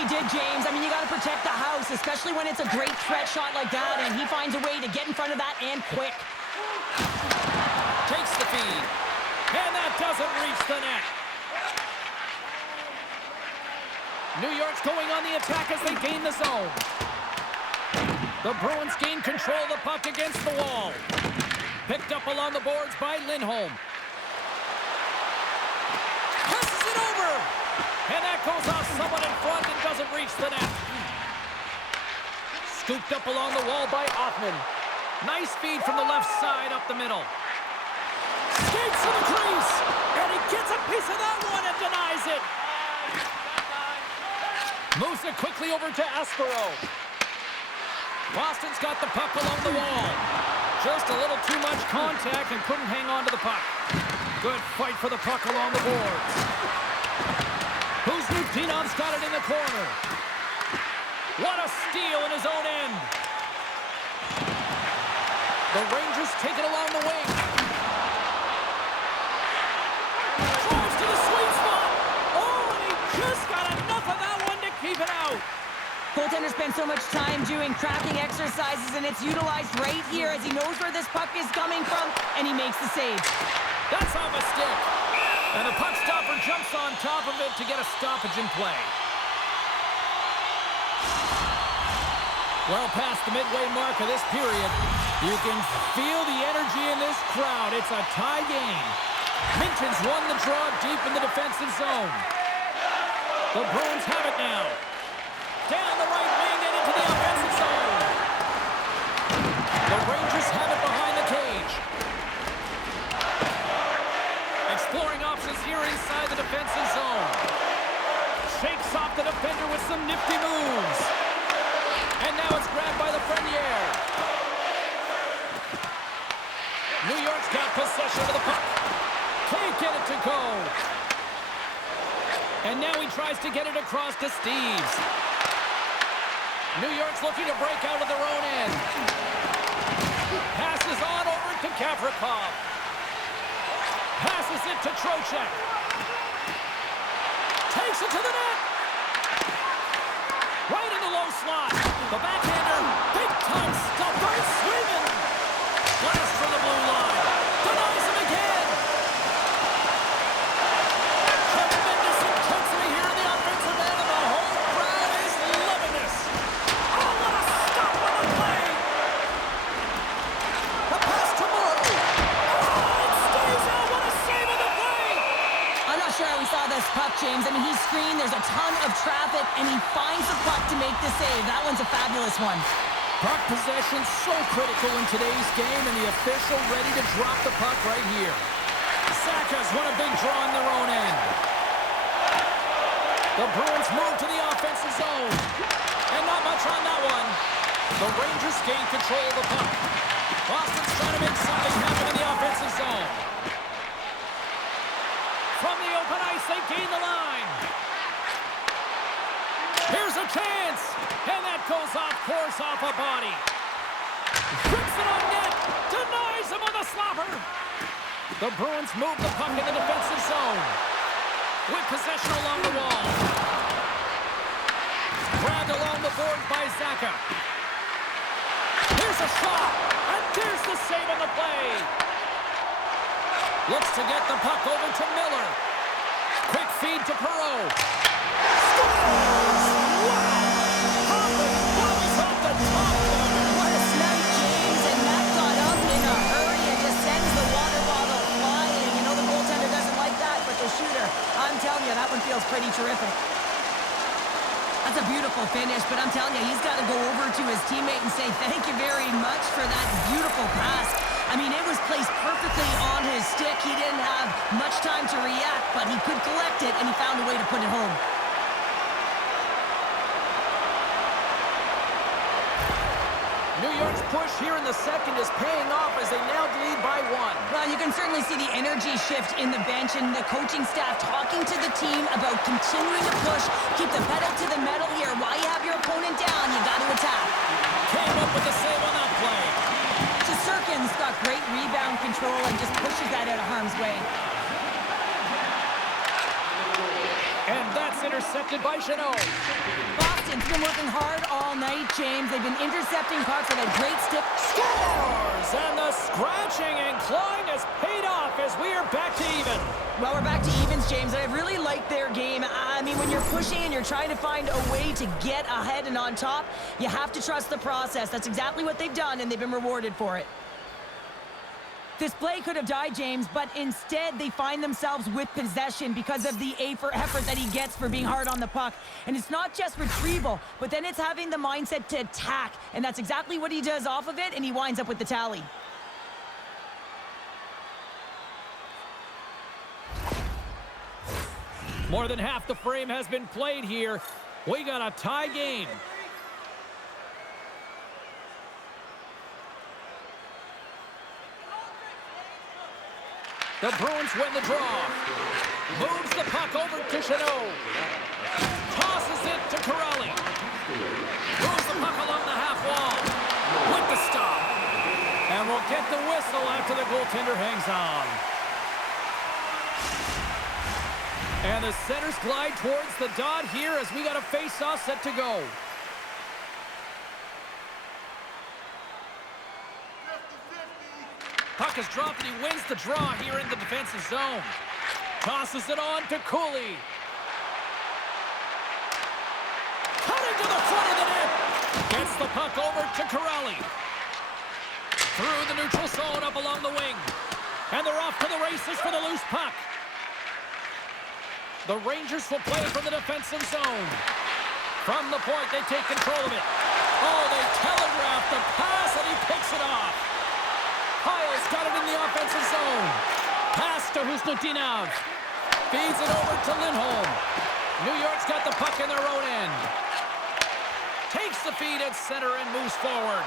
he did, James. I mean, you got to protect the house, especially when it's a great threat shot like that, and he finds a way to get in front of that and quick. Takes the feed. And that doesn't reach the net. New York's going on the attack as they gain the zone. The Bruins gain control of the puck against the wall. Picked up along the boards by Lindholm. Passes it over. And that goes off someone in front and doesn't reach the net. Scooped up along the wall by Hoffman. Nice feed from the left side up the middle. Skates to the crease. And he gets a piece of that one and denies it. Moves it quickly over to Aspero. Boston's got the puck along the wall. Just a little too much contact and couldn't hang on to the puck. Good fight for the puck along the boards. Kuznikov's got it in the corner. What a steal in his own end. The Rangers take it along the wing. Drives to the sweet spot. Oh, and he just got enough of that one to keep it out. Goaltender spends so much time doing tracking exercises, and it's utilized right here as he knows where this puck is coming from, and he makes the save. That's off a stick. And the puck stopper jumps on top of it to get a stoppage in play. Well past the midway mark of this period, you can feel the energy in this crowd. It's a tie game. Minton's won the draw deep in the defensive zone. The Bruins have it now. Down the right wing and into the offensive zone. The Rangers have it behind the cage. Exploring options here inside the defensive zone. Shakes off the defender with some nifty moves. And now it's grabbed by the Frenier. New York's got possession of the puck. Can't get it to go. And now he tries to get it across to Steves. New York's looking to break out of their own end. Passes on over to Gavrikov. Passes it to Trocheck. Takes it to the net. Right in the low slot. The backhander. Big time stop by Sweden. Blast from the blue line. Denies him again. Tremendous intensity here in the offensive end, and the whole crowd is loving this. Oh, what a stop on the play! The pass to Morrow. Oh, it stays out. What a save on the play! I'm not sure how we saw this puck, James. I mean, he's screened, there's a ton of traffic, and he finds the puck to make the save. That one's a fabulous one. Puck possession so critical in today's game, and the official ready to drop the puck right here. Saka's won a big draw on their own end. The Bruins move to the offensive zone. And not much on that one. The Rangers gain control of the puck. Boston's trying to make something happen in the offensive zone. From the open ice, they gain the line. Here's a chance. And that goes off course off a body. Rips it on net. Denies him on the slobber. The Bruins move the puck in the defensive zone. With possession along the wall. Grabbed along the board by Zaka. Here's a shot. And there's the save on the play. Looks to get the puck over to Miller. Quick feed to Perreault. Scores! Wow! Bobby's off the top. What a snipe, James, and Matt got up in a hurry and just sends the water bottle flying. You know the goaltender doesn't like that, but the shooter, I'm telling you, that one feels pretty terrific. That's a beautiful finish, but I'm telling you, he's got to go over to his teammate and say thank you very much for that beautiful pass. I mean, it was placed perfectly on his stick. He didn't have much time to react, but he could collect it, and he found a way to put it home. New York's push here in the second is paying off as they now lead by one. Well, you can certainly see the energy shift in the bench and the coaching staff talking to the team about continuing to push, keep the pedal to the metal here. While you have your opponent down, you got to attack. Came up with a save on that play. Shesterkin's got great rebound control and just pushes that out of harm's way. And that's intercepted by Chanot. Boston's been working hard all night, James. They've been intercepting pucks with a great stick. Scores! And the scratching and clawing has paid off as we are back to even. Well, we're back to evens, James, and I really like their game. I mean, when you're pushing and you're trying to find a way to get ahead and on top, you have to trust the process. That's exactly what they've done, and they've been rewarded for it. This play could have died, James, but instead they find themselves with possession because of the effort that he gets for being hard on the puck. And it's not just retrieval, but then it's having the mindset to attack. And that's exactly what he does off of it, and he winds up with the tally. More than half the frame has been played here. We got a tie game. The Bruins win the draw. Moves the puck over to Chanot. Tosses it to Corrali. Moves the puck along the half wall. With the stop. And we'll get the whistle after the goaltender hangs on. And the centers glide towards the dot here as we got a face-off set to go. Puck is dropped and he wins the draw here in the defensive zone. Tosses it on to Cooley. Cutting to the front of the net. Gets the puck over to Corrali. Through the neutral zone up along the wing. And they're off to the races for the loose puck. The Rangers will play from the defensive zone. From the point, they take control of it. Oh, they telegraph the pass and he picks it off. Pyle's got it in the offensive zone. Pass to Husnutinov. Feeds it over to Lindholm. New York's got the puck in their own end. Takes the feed at center and moves forward.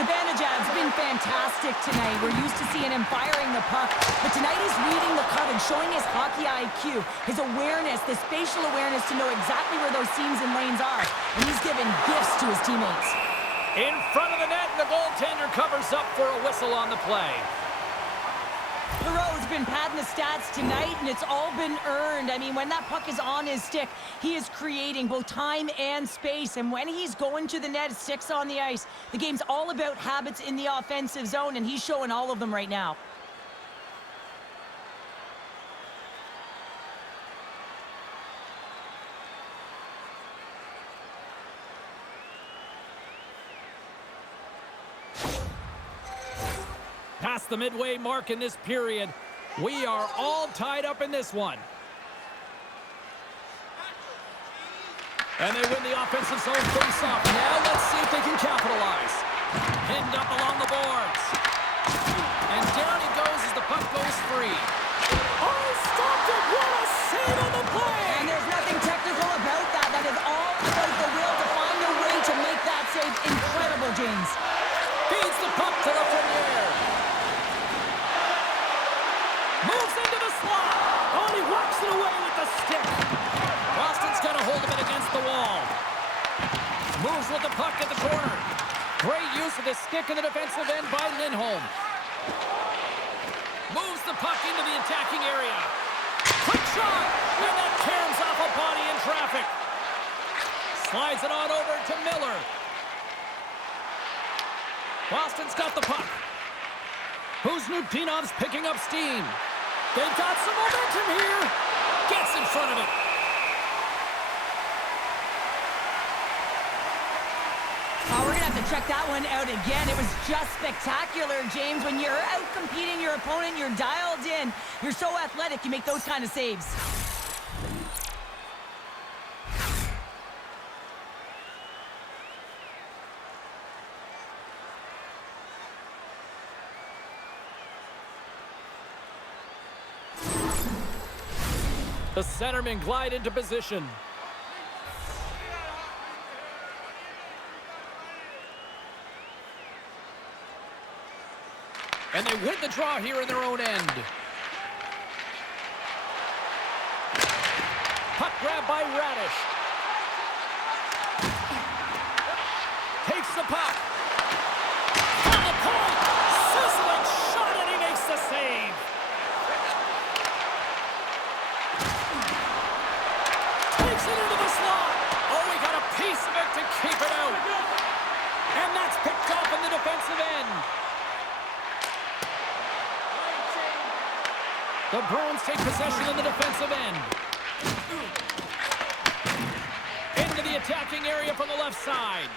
Zibanejad's been fantastic tonight. We're used to seeing him firing the puck, but tonight he's reading the coverage, showing his hockey IQ, his awareness, the spatial awareness to know exactly where those seams and lanes are, and he's giving gifts to his teammates. In front of the net, and the goaltender covers up for a whistle on the play. Perreault's been padding the stats tonight, and it's all been earned. I mean, when that puck is on his stick, he is creating both time and space. And when he's going to the net, sticks on the ice, the game's all about habits in the offensive zone, and he's showing all of them right now. Past the midway mark in this period. We are all tied up in this one. And they win the offensive zone face-off. Now let's see if they can capitalize. Pinned up along the boards. And down he goes as the puck goes free. Oh, stopped it! What a save on the play! And there's nothing technical about that. That is all about the will to find a way to make that save incredible, James. Feeds the puck to the Fournier. Moves into the slot. Oh, and he whacks it away with the stick. Boston's got a hold of it against the wall. Moves with the puck at the corner. Great use of the stick in the defensive end by Lindholm. Moves the puck into the attacking area. Quick shot! And that caroms off a body in traffic. Slides it on over to Miller. Boston's got the puck. Husnutinov's picking up steam. They've got some momentum here. Gets in front of it. Oh, we're going to have to check that one out again. It was just spectacular, James. When you're out competing your opponent, you're dialed in. You're so athletic, you make those kind of saves. The centermen glide into position. And they win the draw here in their own end. Puck grab by Radish. Takes the puck. On the point. Sizzling shot, and he makes the save. Takes The Bruins take possession in the defensive end. Into the attacking area from the left side.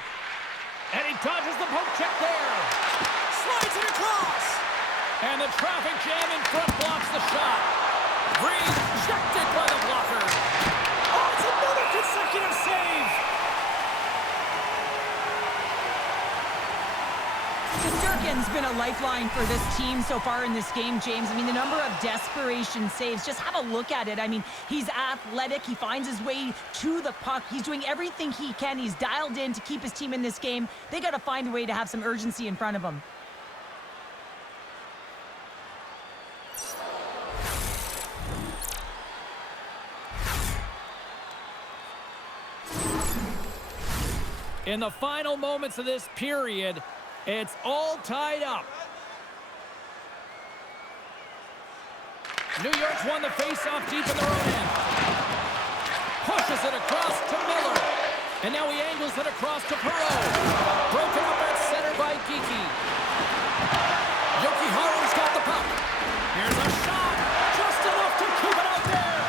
And he dodges the poke check there. Slides it across. And the traffic jam in front blocks the shot. Rejected by the blocker. Oh, it's another consecutive save. Shesterkin's been a lifeline for this team so far in this game, James. I mean, the number of desperation saves, just have a look at it. I mean, he's athletic. He finds his way to the puck. He's doing everything he can. He's dialed in to keep his team in this game. They got to find a way to have some urgency in front of him. In the final moments of this period, it's all tied up. New York's won the faceoff deep in their own end. Pushes it across to Miller. And now he angles it across to Perot. Broken up at center by Geeky. Yokiharu's got the puck. Here's a shot. Just enough to keep it out there.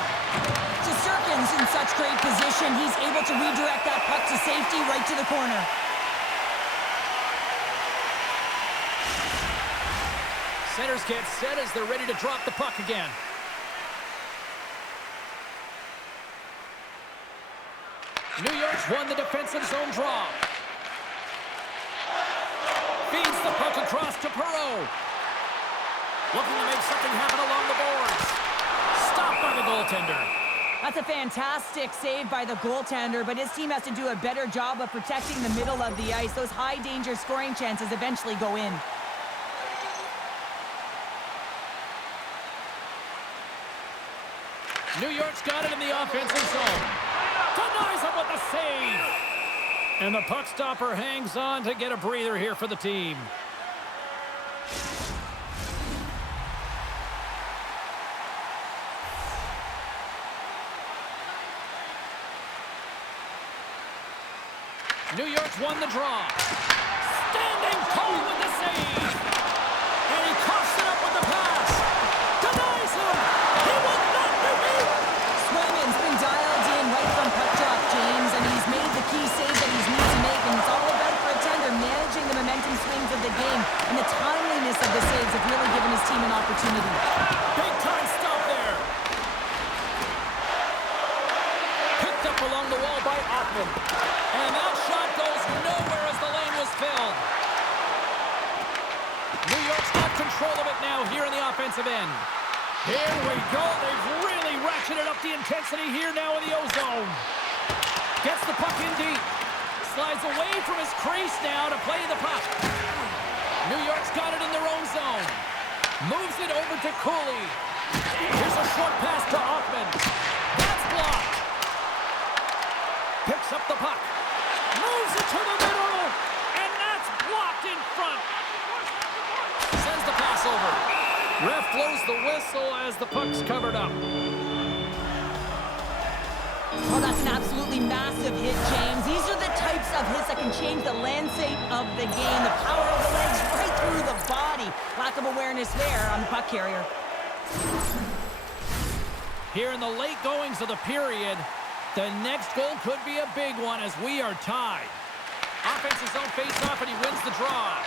Shesterkin's in such great position. He's able to redirect that puck to safety right to the corner. Centers get set as they're ready to drop the puck again. New York's won the defensive zone draw. Feeds the puck across to Perot. Looking to make something happen along the boards. Stopped by the goaltender. That's a fantastic save by the goaltender, but his team has to do a better job of protecting the middle of the ice. Those high-danger scoring chances eventually go in. New York's got it in the offensive zone. Denies him with the save. And the puck stopper hangs on to get a breather here for the team. New York's won the draw. Standing tall with the save. And he coughs it up with the pass. Denies him. He will not be beat. Swayman's been dialed in right from puck drop, James, and he's made the key save that he's needs to make, and it's all about for a tender managing the momentum swings of the game, and the timeliness of the saves have really given his team an opportunity. Big time stop there. Picked up along the wall by Ottman. And that shot goes nowhere as the lane was filled. New York's got control of it now here in the offensive end. Here we go. They've really ratcheted up the intensity here now in the O-zone. Gets the puck in deep. Slides away from his crease now to play the puck. New York's got it in their own zone. Moves it over to Cooley. Here's a short pass to Ottman. That's blocked. Picks up the puck. Moves it to the middle. And that's blocked in front. Sends the pass over. Ref blows the whistle as the puck's covered up. Oh, that's an absolutely massive hit, James. These are the types of hits that can change the landscape of the game. The power of the legs right through the body. Lack of awareness there on the puck carrier. Here in the late goings of the period, the next goal could be a big one as we are tied. Offensive zone face-off, and he wins the draw.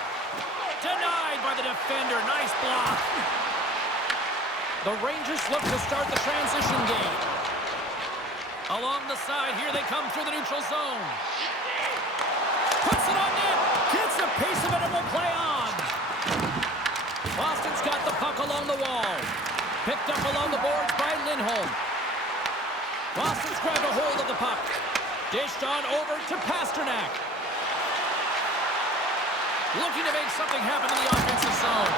Denied by the defender. Nice block. The Rangers look to start the transition game. Along the side, here they come through the neutral zone. Puts it on net. Gets a piece of it and will play on. Boston's got the puck along the wall. Picked up along the boards by Lindholm. Boston's grabbed a hold of the puck. Dished on over to Pasternak. Looking to make something happen in the offensive zone.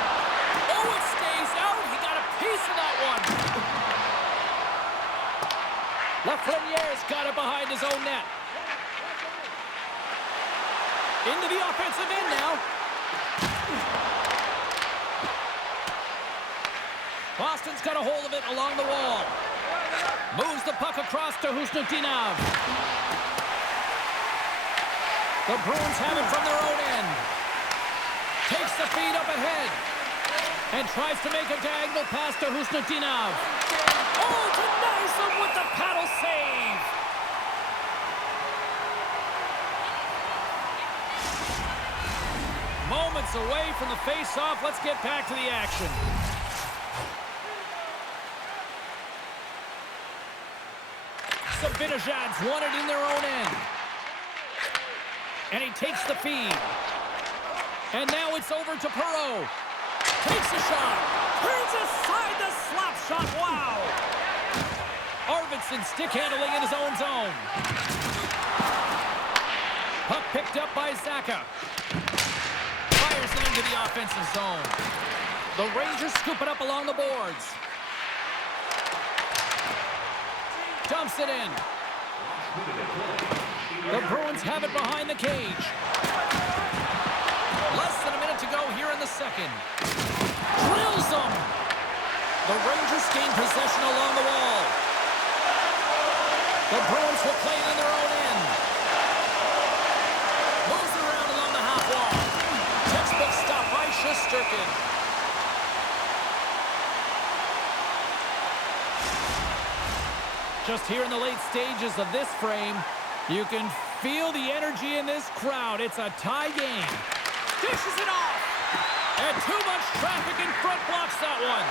Oh, it stays out. He got a piece of that one. Lafreniere's got it behind his own net. Into the offensive end now. Boston's got a hold of it along the wall. Moves the puck across to Husnutinov. The Bruins have it from their own end. Takes the feed up ahead. And tries to make a diagonal pass to Husnutinov. Oh, denies him with the paddle save. Moments away from the face-off. Let's get back to the action. Sabinajad's won it in their own end. And he takes the feed. And now it's over to Perreault. Takes a shot. Turns aside the slap shot. Wow. Arvidsson stick handling in his own zone. Puck picked up by Zaka. Fires it into the offensive zone. The Rangers scoop it up along the boards. Dumps it in. The Bruins have it behind the cage. Less than a minute to go here in the second. Drills them. The Rangers gain possession along the wall. The Bruins will play it in their own end. Moves it around along the half wall. Textbook stop by Shesterkin. Just here in the late stages of this frame, you can feel the energy in this crowd. It's a tie game. Dishes it off. And too much traffic in front blocks that one.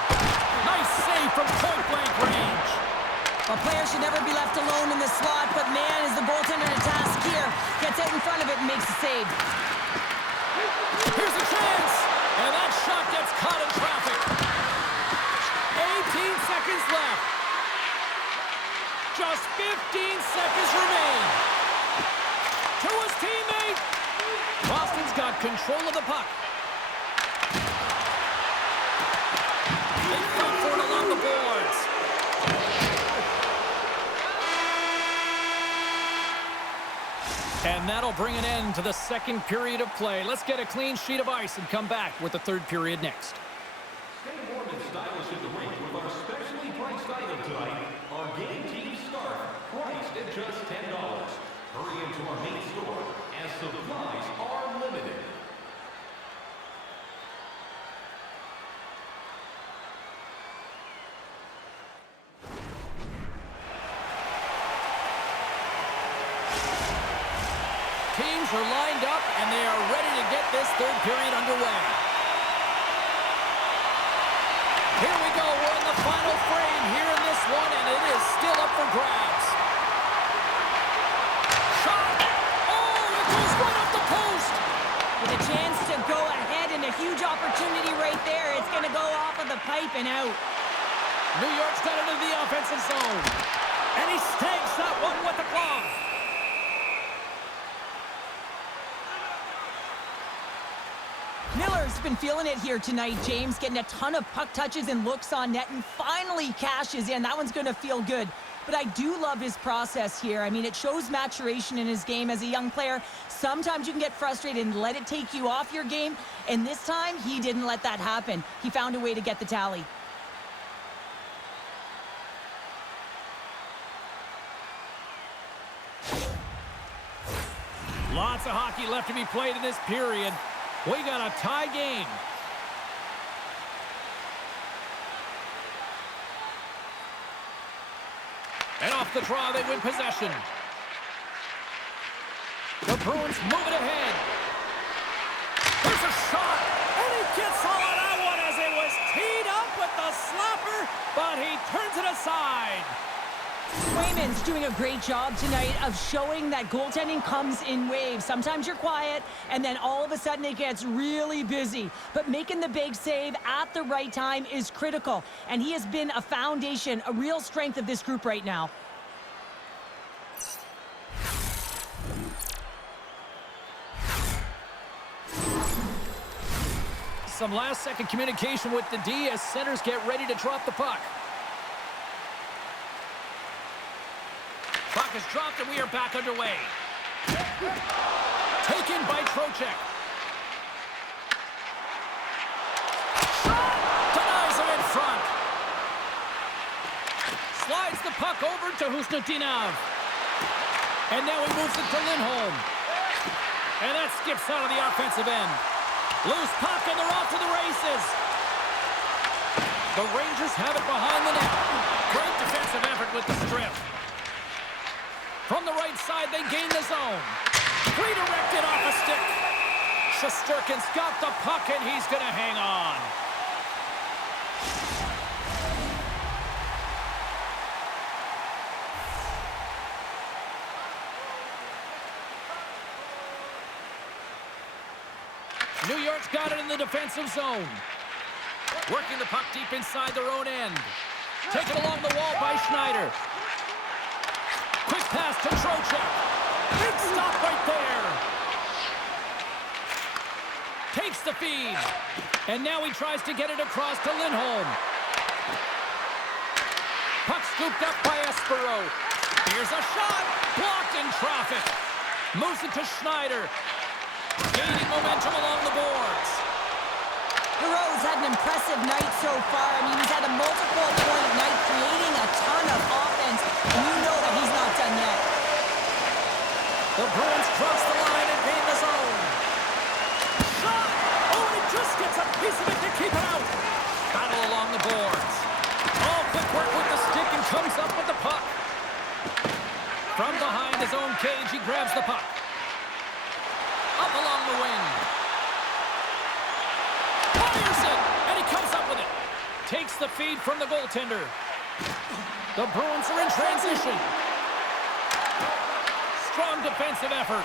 Nice save from point-blank range. A player should never be left alone in the slot, but man, is the goaltender to task here. Gets out in front of it and makes the save. Here's a chance. And that shot gets caught in traffic. 18 seconds left. Just 15 seconds remain. To his teammate. Boston's got control of the puck. They fight for it along the boards. And that'll bring an end to the second period of play. Let's get a clean sheet of ice and come back with the third period next. Stay warm and stylish at the rink with our specially priced item tonight. Our game team scarf, priced at just $10. Hurry into our main store as supplies are limited. Teams are lined up, and they are ready to get this third period underway. Here we go. We're in the final frame here in this one, and it is still up for grabs. Shot! Oh, it goes right up the post! With a chance to go ahead and a huge opportunity right there. It's going to go off of the pipe and out. New York's got it into the offensive zone. And he snags that one with the glove. Miller's been feeling it here tonight, James, getting a ton of puck touches and looks on net and finally cashes in. That one's going to feel good. But I do love his process here. I mean, it shows maturation in his game as a young player. Sometimes you can get frustrated and let it take you off your game. And this time, he didn't let that happen. He found a way to get the tally. Lots of hockey left to be played in this period. We got a tie game. And off the draw, they win possession. The Bruins move it ahead. There's a shot, and he gets all of that one as it was teed up with the slapper, but he turns it aside. Swayman's doing a great job tonight of showing that goaltending comes in waves. Sometimes you're quiet, and then all of a sudden it gets really busy. But making the big save at the right time is critical, and he has been a foundation, a real strength of this group right now. Some last-second communication with the D as centers get ready to drop the puck. Puck is dropped, and we are back underway. Taken by Trocheck. Shot! Denies him in front. Slides the puck over to Husnutinov. And now he moves it to Lindholm. And that skips out of the offensive end. Loose puck, and they're off to the races. The Rangers have it behind the net. Great defensive effort with the strip. From the right side, they gain the zone. Redirected off a stick. Shesterkin's got the puck, and he's going to hang on. New York's got it in the defensive zone. Working the puck deep inside their own end. Taken along the wall by Schneider. Quick pass to Trocheck. Big stop right there. Takes the feed. And now he tries to get it across to Lindholm. Puck scooped up by Espero. Here's a shot. Blocked in traffic. Moves it to Schneider. Gaining momentum along the boards. Perreault's had an impressive night so far. I mean, he's had a multiple-point night, creating a ton of offense, and you know that he's not done yet. The Bruins cross the line and gain the zone. Shot! Oh, and he just gets a piece of it to keep it out. Battle along the boards. Oh, quick work with the stick and comes up with the puck. From behind his own cage, he grabs the puck. Up along the wing. Fires it, and he comes up with it. Takes the feed from the goaltender. The Bruins are in transition. Strong defensive effort.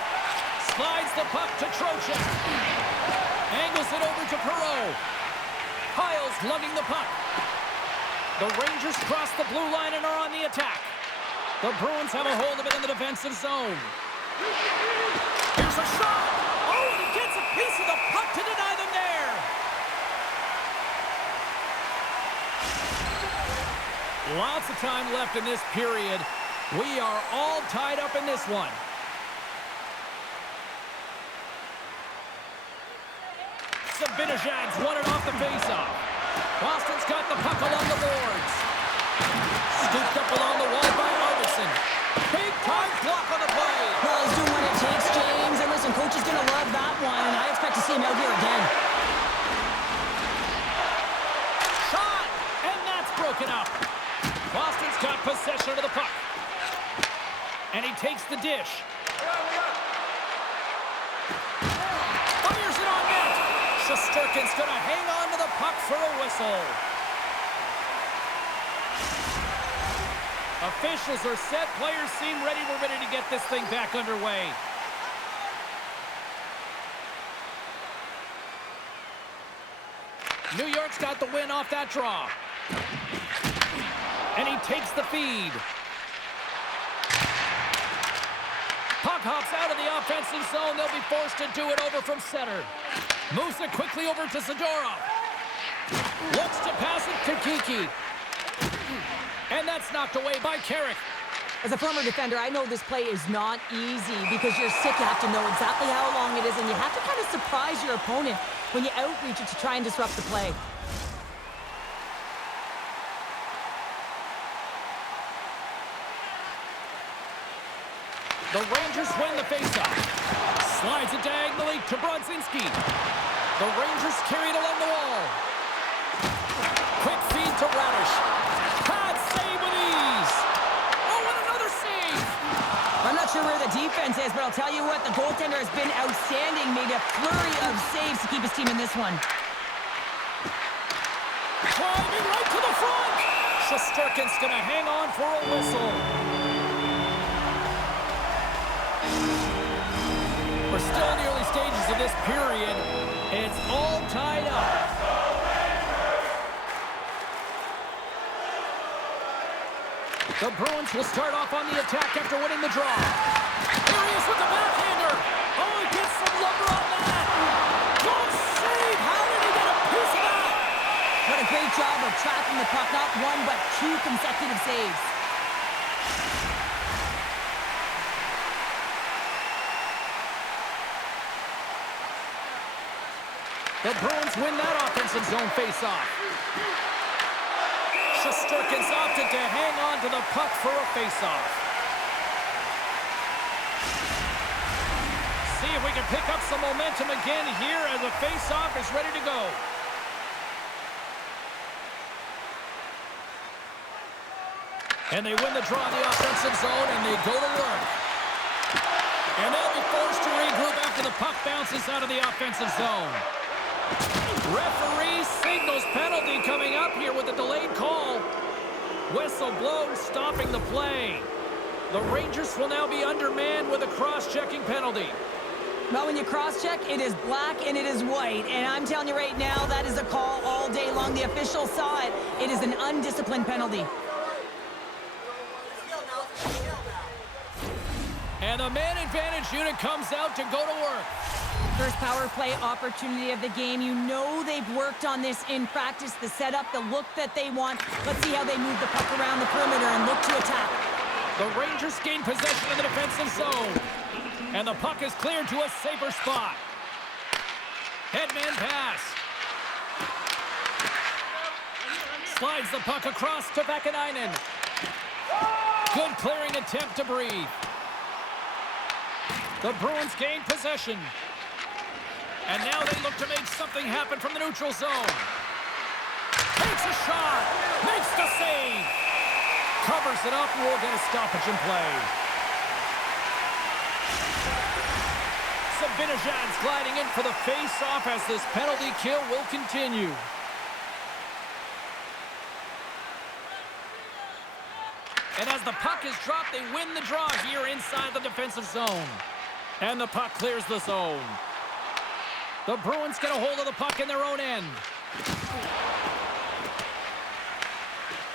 Slides the puck to Trocheck. Angles it over to Perreault. Piles lugging the puck. The Rangers cross the blue line and are on the attack. The Bruins have a hold of it in the defensive zone. Here's a shot. Oh, and he gets a piece of the puck to deny them there. Lots of time left in this period. We are all tied up in this one. Sabinajad's won it off the faceoff. Boston's got the puck along the boards. Scooped up along the wall by Arvidsson. Big time block on the play. Well, he's doing what it takes, James. And listen, coach is going to love that one, and I expect to see him out here again. Shot! And that's broken up. Boston's got possession of the puck. And he takes the dish. Fires it on net. Shesterkin's going to hang on to the puck for a whistle. Officials are set. Players seem ready. We're ready to get this thing back underway. New York's got the win off that draw. And he takes the feed. Puck hops out of the offensive zone. They'll be forced to do it over from center. Moves it quickly over to Zadorov. Looks to pass it to Kiki. And that's knocked away by Carrick. As a former defender, I know this play is not easy because you're sick. You have to know exactly how long it is, and you have to kind of surprise your opponent when you outreach it to try and disrupt the play. The Rangers win the faceoff. Slides it diagonally to Brodzinski. The Rangers carry it along the wall. Quick feed to Radish. Pad save with ease. Oh, and another save. I'm not sure where the defense is, but I'll tell you what, the goaltender has been outstanding. Made a flurry of saves to keep his team in this one. Driving right to the front. Shesterkin's going to hang on for a whistle. We're still in the early stages of this period. It's all tied up. The Bruins will start off on the attack after winning the draw. Here he is with the backhander. Oh, he gets some lumber on that. Good save. How did he get a piece of that? What a great job of tracking the puck. Not one, but two consecutive saves. The Bruins win that offensive zone faceoff. Shesterkin's opted to hang on to the puck for a faceoff. See if we can pick up some momentum again here as the faceoff is ready to go. And they win the draw in the offensive zone, and they go to work. And they'll be forced to regroup after the puck bounces out of the offensive zone. Referee signals penalty coming up here with a delayed call. Whistle blown, stopping the play. The Rangers will now be undermanned with a cross-checking penalty. Well, when you cross-check, it is black and it is white. And I'm telling you right now, that is a call all day long. The official saw it. It is an undisciplined penalty. And the man advantage unit comes out to go to work. First power play opportunity of the game. You know they've worked on this in practice, the setup, the look that they want. Let's see how they move the puck around the perimeter and look to attack. The Rangers gain possession of the defensive zone. And the puck is cleared to a safer spot. Headman pass. Slides the puck across to Vakanainen. Good clearing attempt to breathe. The Bruins gain possession. And now they look to make something happen from the neutral zone. Takes a shot. Makes the save. Covers it up and will get a stoppage in play. Sabinajad's gliding in for the face-off as this penalty kill will continue. And as the puck is dropped, they win the draw here inside the defensive zone. And the puck clears the zone. The Bruins get a hold of the puck in their own end.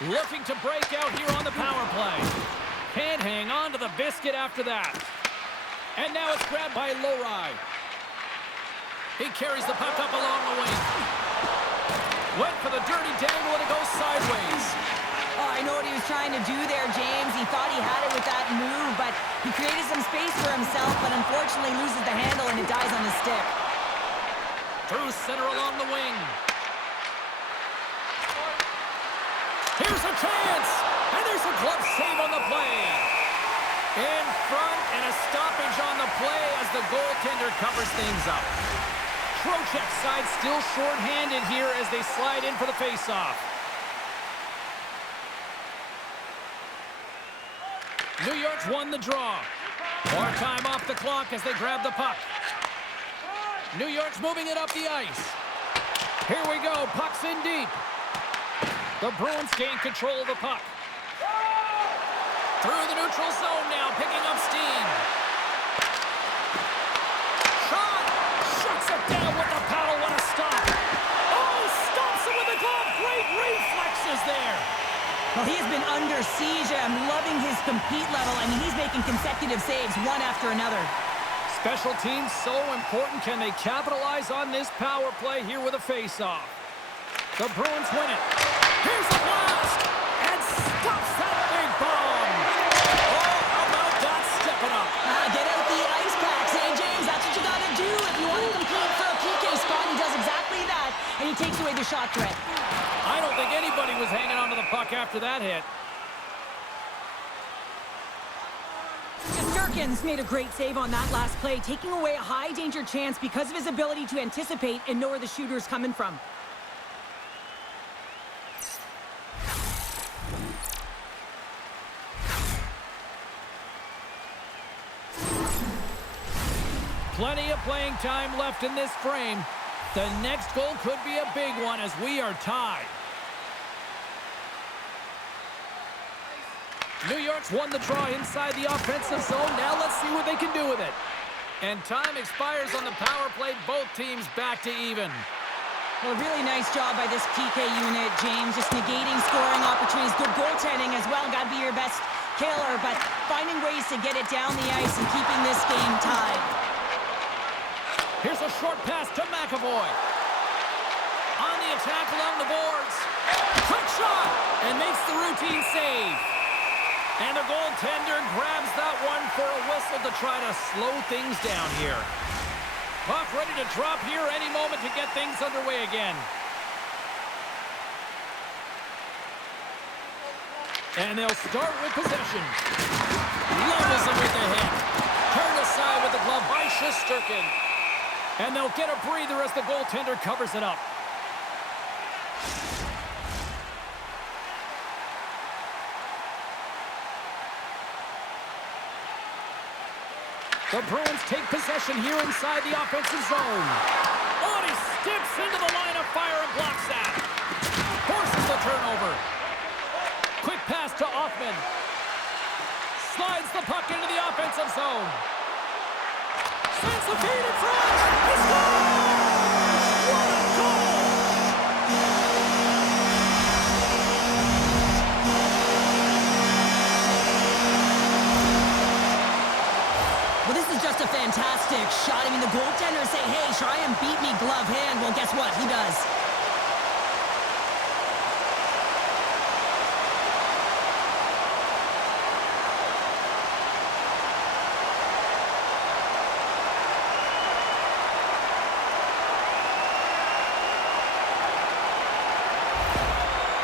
Looking to break out here on the power play. Can't hang on to the biscuit after that. And now it's grabbed by Lowry. He carries the puck up along the wing. Went for the dirty dangle and it goes sideways. Oh, I know what he was trying to do there, James. He thought he had it with that move, but he created some space for himself, but unfortunately loses the handle and it dies on the stick. Through center along the wing. Here's a chance, and there's a glove save on the play. In front, and a stoppage on the play as the goaltender covers things up. Trocheck's side still short-handed here as they slide in for the face-off. New York's won the draw. More time off the clock as they grab the puck. New York's moving it up the ice. Here we go, puck's in deep. The Bruins gain control of the puck. Through the neutral zone now, picking up steam. Shot! Shuts it down with the paddle, what a stop. Oh, stops it with the glove. Great reflexes there. Well, he has been under siege. I'm loving his compete level. I mean, he's making consecutive saves, one after another. Special teams so important. Can they capitalize on this power play here with a face-off? The Bruins win it. Here's the blast! And stops that big bomb! Oh, how about that stepping up? Get out the ice packs, hey, James? That's what you got to do if you want to compete for a PK spot. He does exactly that, and he takes away the shot threat. I don't think anybody was hanging onto the puck after that hit. Durkins made a great save on that last play, taking away a high-danger chance because of his ability to anticipate and know where the shooter's coming from. Plenty of playing time left in this frame. The next goal could be a big one as we are tied. New York's won the draw inside the offensive zone. Now let's see what they can do with it. And time expires on the power play. Both teams back to even. Well, really nice job by this PK unit, James. Just negating scoring opportunities. Good goaltending as well. Got to be your best killer, but finding ways to get it down the ice and keeping this game tied. Here's a short pass to McAvoy. On the attack along the boards. Quick shot! And makes the routine save. And the goaltender grabs that one for a whistle to try to slow things down here. Puck ready to drop here any moment to get things underway again. And they'll start with possession. Levels him with the hit. Turned aside with the glove by Shesterkin. And they'll get a breather as the goaltender covers it up. The Bruins take possession here inside the offensive zone. Oh, and he steps into the line of fire and blocks that. Forces the turnover. Quick pass to Hoffman. Slides the puck into the offensive zone. Sends the feed in front. He scores! What a goal! Well, this is just a fantastic shot. I mean, the goaltender say, hey, try and beat me glove hand. Well, guess what? He does.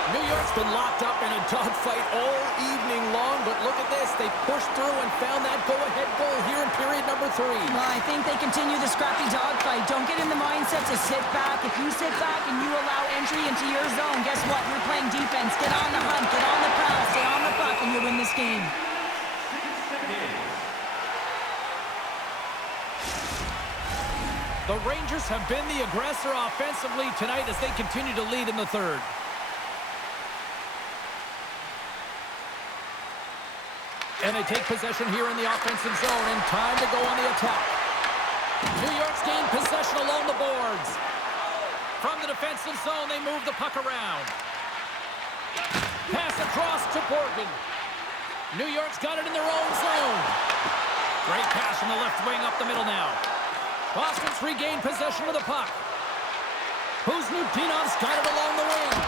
New York's been locked up in a dogfight all evening long, but look at this. They pushed through and found that go-ahead goal here in period number 3. Well, I think they continue the scrappy dogfight. Don't get in the mindset to sit back. If you sit back and you allow entry into your zone, guess what? You're playing defense. Get on the hunt, get on the prowl, stay on the puck, and you'll win this game. The Rangers have been the aggressor offensively tonight as they continue to lead in the third. And they take possession here in the offensive zone, and time to go on the attack. New York's gained possession along the boards. From the defensive zone, they move the puck around. Pass across to Borgen. New York's got it in their own zone. Great pass from the left wing up the middle now. Boston's regained possession of the puck. Kuznikov's got it along the wing.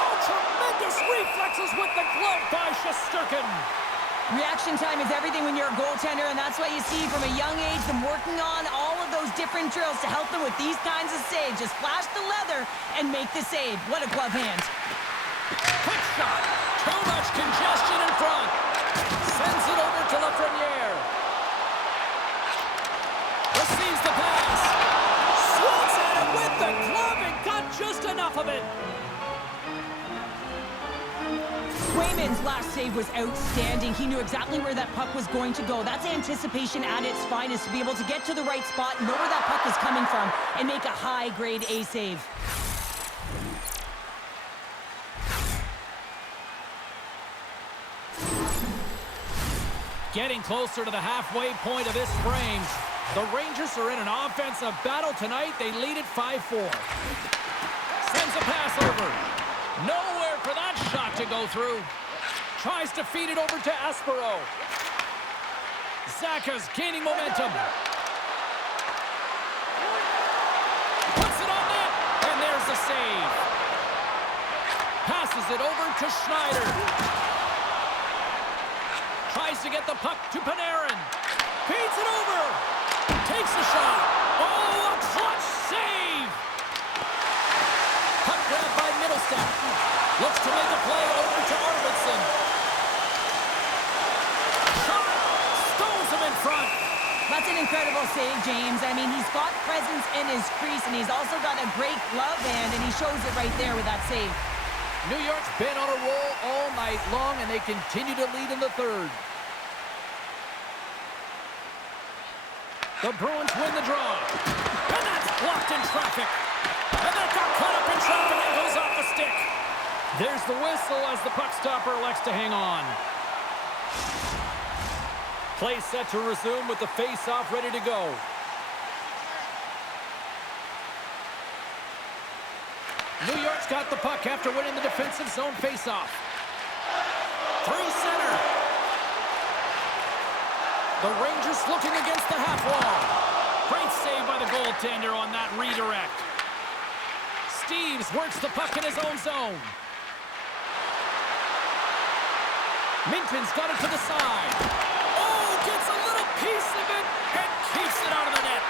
Oh, tremendous reflexes with the glove by Shesterkin. Reaction time is everything when you're a goaltender, and that's why you see from a young age them working on all of those different drills to help them with these kinds of saves. Just flash the leather and make the save. What a glove hand. Quick shot. Too much congestion in front. Sends it over to Lafreniere. Receives the pass. Swats at it with the glove and got just enough of it. Swayman's last save was outstanding. He knew exactly where that puck was going to go. That's anticipation at its finest, to be able to get to the right spot, know where that puck is coming from, and make a high-grade A save. Getting closer to the halfway point of this frame. The Rangers are in an offensive battle tonight. They lead it 5-4. Sends a pass over. Nowhere for that shot to go through. Tries to feed it over to Aspero. Zaka's gaining momentum. Puts it on net, and there's the save. Passes it over to Schneider. Tries to get the puck to Panarin. Feeds it over. Takes a shot. Oh, a clutch save. Puck grab by Middlestat. Looks to make a play over to Arvidsson. Shot. Stones him in front. That's an incredible save, James. I mean, he's got presence in his crease, and he's also got a great glove hand, and he shows it right there with that save. New York's been on a roll all night long, and they continue to lead in the third. The Bruins win the draw. And that's blocked in traffic. And that got caught up in traffic and goes off the stick. There's the whistle as the puck stopper elects to hang on. Play set to resume with the face-off ready to go. New York's got the puck after winning the defensive zone face-off. Through center. The Rangers looking against the half wall. Great save by the goaltender on that redirect. Steves works the puck in his own zone. Minton's got it to the side. Oh, gets a little piece of it and keeps it out of the net.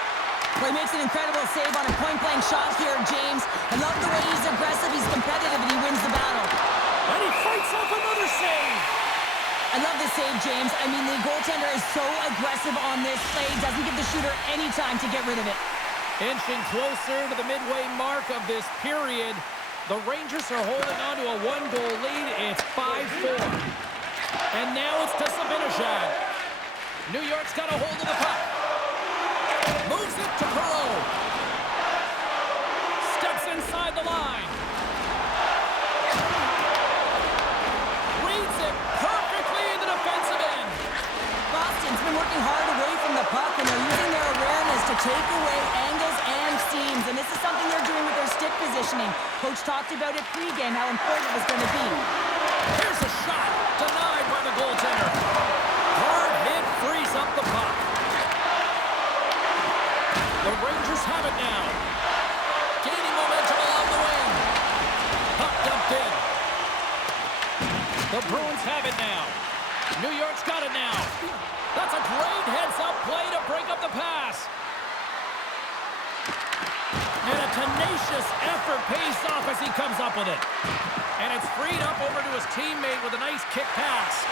Well, he makes an incredible save on a point-blank shot here, James. I love the way he's aggressive, he's competitive, and he wins the battle. And he fights off another save. I love this save, James. I mean, the goaltender is so aggressive on this play. Doesn't give the shooter any time to get rid of it. Inching closer to the midway mark of this period. The Rangers are holding on to a one-goal lead. It's 5-4. And now it's to Sabinishad. New York's got a hold of the puck. Moves it to Perot. Steps inside the line. Reads it perfectly in the defensive end. Boston's been working hard away from the puck, and they're using their awareness to take away angles and seams, and this is something they're doing with their stick positioning. Coach talked about it pregame, how important it was going to be. Here's a shot, denied by the goaltender. Hard hit frees up the puck. The Rangers have it now. Gaining momentum along the wing. Puck dumped in. The Bruins have it now. New York's got it now. That's a great heads-up play to break up the pass. And a tenacious effort pays off as he comes up with it. And it's freed up over to his teammate with a nice kick pass.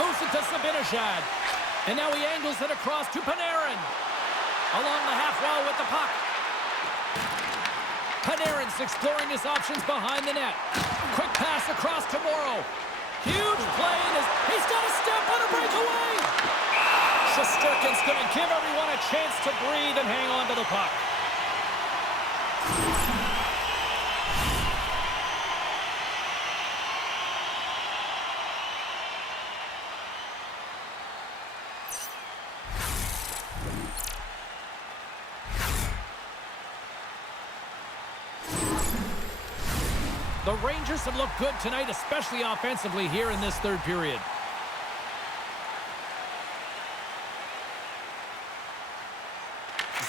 Moves it to Zibanejad. And now he angles it across to Panarin. Along the half wall with the puck. Panarin's exploring his options behind the net. Quick pass across to Morrow. Huge play, and he's got a step on a breakaway. Shesterkin's going to give everyone a chance to breathe and hang on to the puck. The Rangers have looked good tonight, especially offensively here in this third period.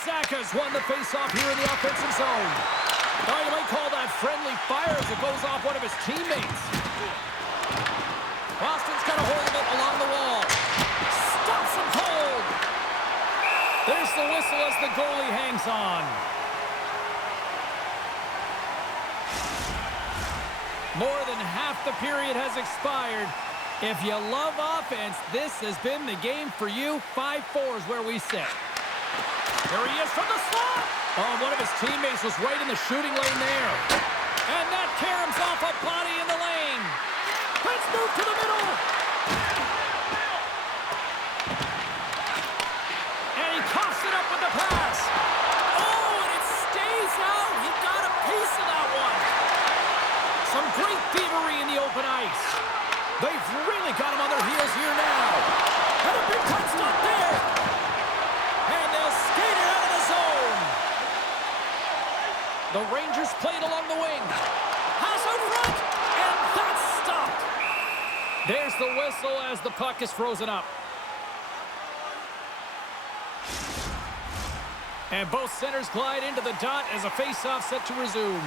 Zaka's won the faceoff here in the offensive zone. Oh, you might call that friendly fire as it goes off one of his teammates. Boston's got a hold of it along the wall. Stops him cold. There's the whistle as the goalie hangs on. More than half the period has expired. If you love offense, this has been the game for you. 5-4 is where we sit. There he is from the slot. Oh, one of his teammates was right in the shooting lane there. And that caroms off a body in the lane. Let's move to the middle. And he coughs it up with the pass. Oh, and it stays out. He got a piece of that one. Some great thievery in the open ice. They've really got him on their heels here now. And a big time stop there. And they'll skate it out of the zone. The Rangers played along the wing. Pass out front. And that's stopped. There's the whistle as the puck is frozen up. And both centers glide into the dot as a face-off set to resume.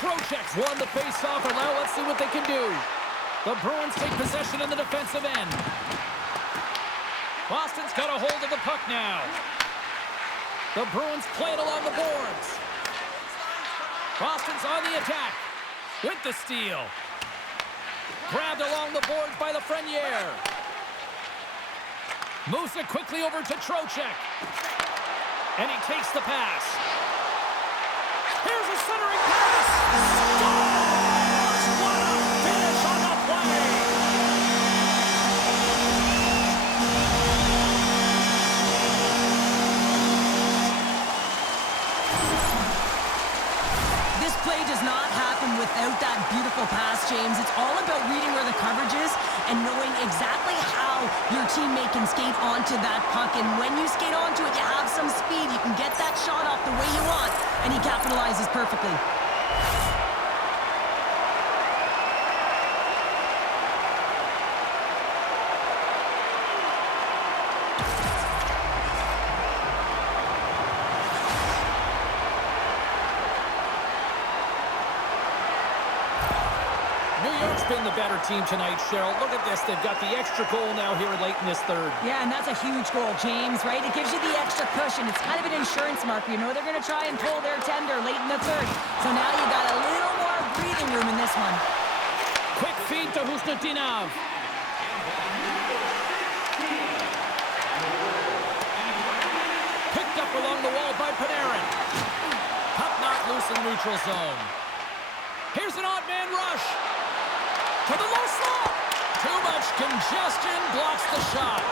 Trocheck's won the face-off, and now let's see what they can do. The Bruins take possession in the defensive end. Boston's got a hold of the puck now. The Bruins play it along the boards. Boston's on the attack with the steal. Grabbed along the boards by Lafreniere. Moves it quickly over to Trocheck. And he takes the pass. Here's a centering pass. Scores! What a finish on the play! This play does not happen without that beautiful pass, James. It's all about reading where the coverage is and knowing exactly how your teammate can skate onto that puck. And when you skate onto it, you have some speed. You can get that shot off the way you want, and he capitalizes perfectly. Been the better team tonight, Cheryl. Look at this. They've got the extra goal now here late in this third. Yeah, and that's a huge goal, James, right? It gives you the extra cushion. It's kind of an insurance marker. You know they're going to try and pull their tender late in the third. So now you got a little more breathing room in this one. Quick feed to Husnutinov. Picked up along the wall by Panarin. Puck knocked loose in the neutral zone. Here's an odd man rush. To the low slot. Too much congestion blocks the shot.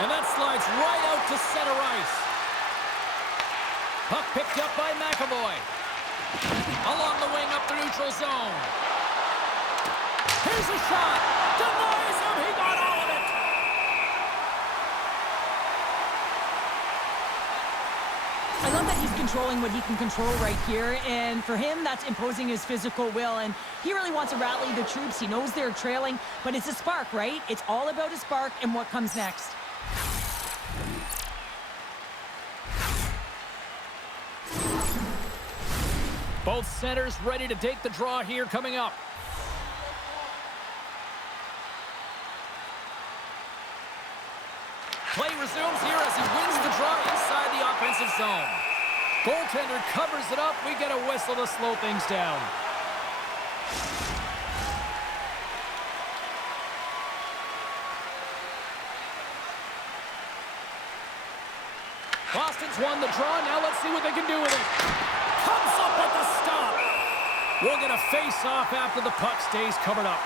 And that slides right out to center ice. Puck picked up by McAvoy. Along the wing up the neutral zone. Here's a shot. Denies him. He got all of it. I love that he's controlling what he can control right here, and for him, that's imposing his physical will, and he really wants to rally the troops. He knows they're trailing, but it's a spark, right? It's all about a spark and what comes next. Both centers ready to take the draw here coming up. Play resumes here as he wins the draw inside the offensive zone. Goaltender covers it up. We get a whistle to slow things down. Boston's won the draw. Now let's see what they can do with it. Comes up with the stop. We'll get a face-off after the puck stays covered up.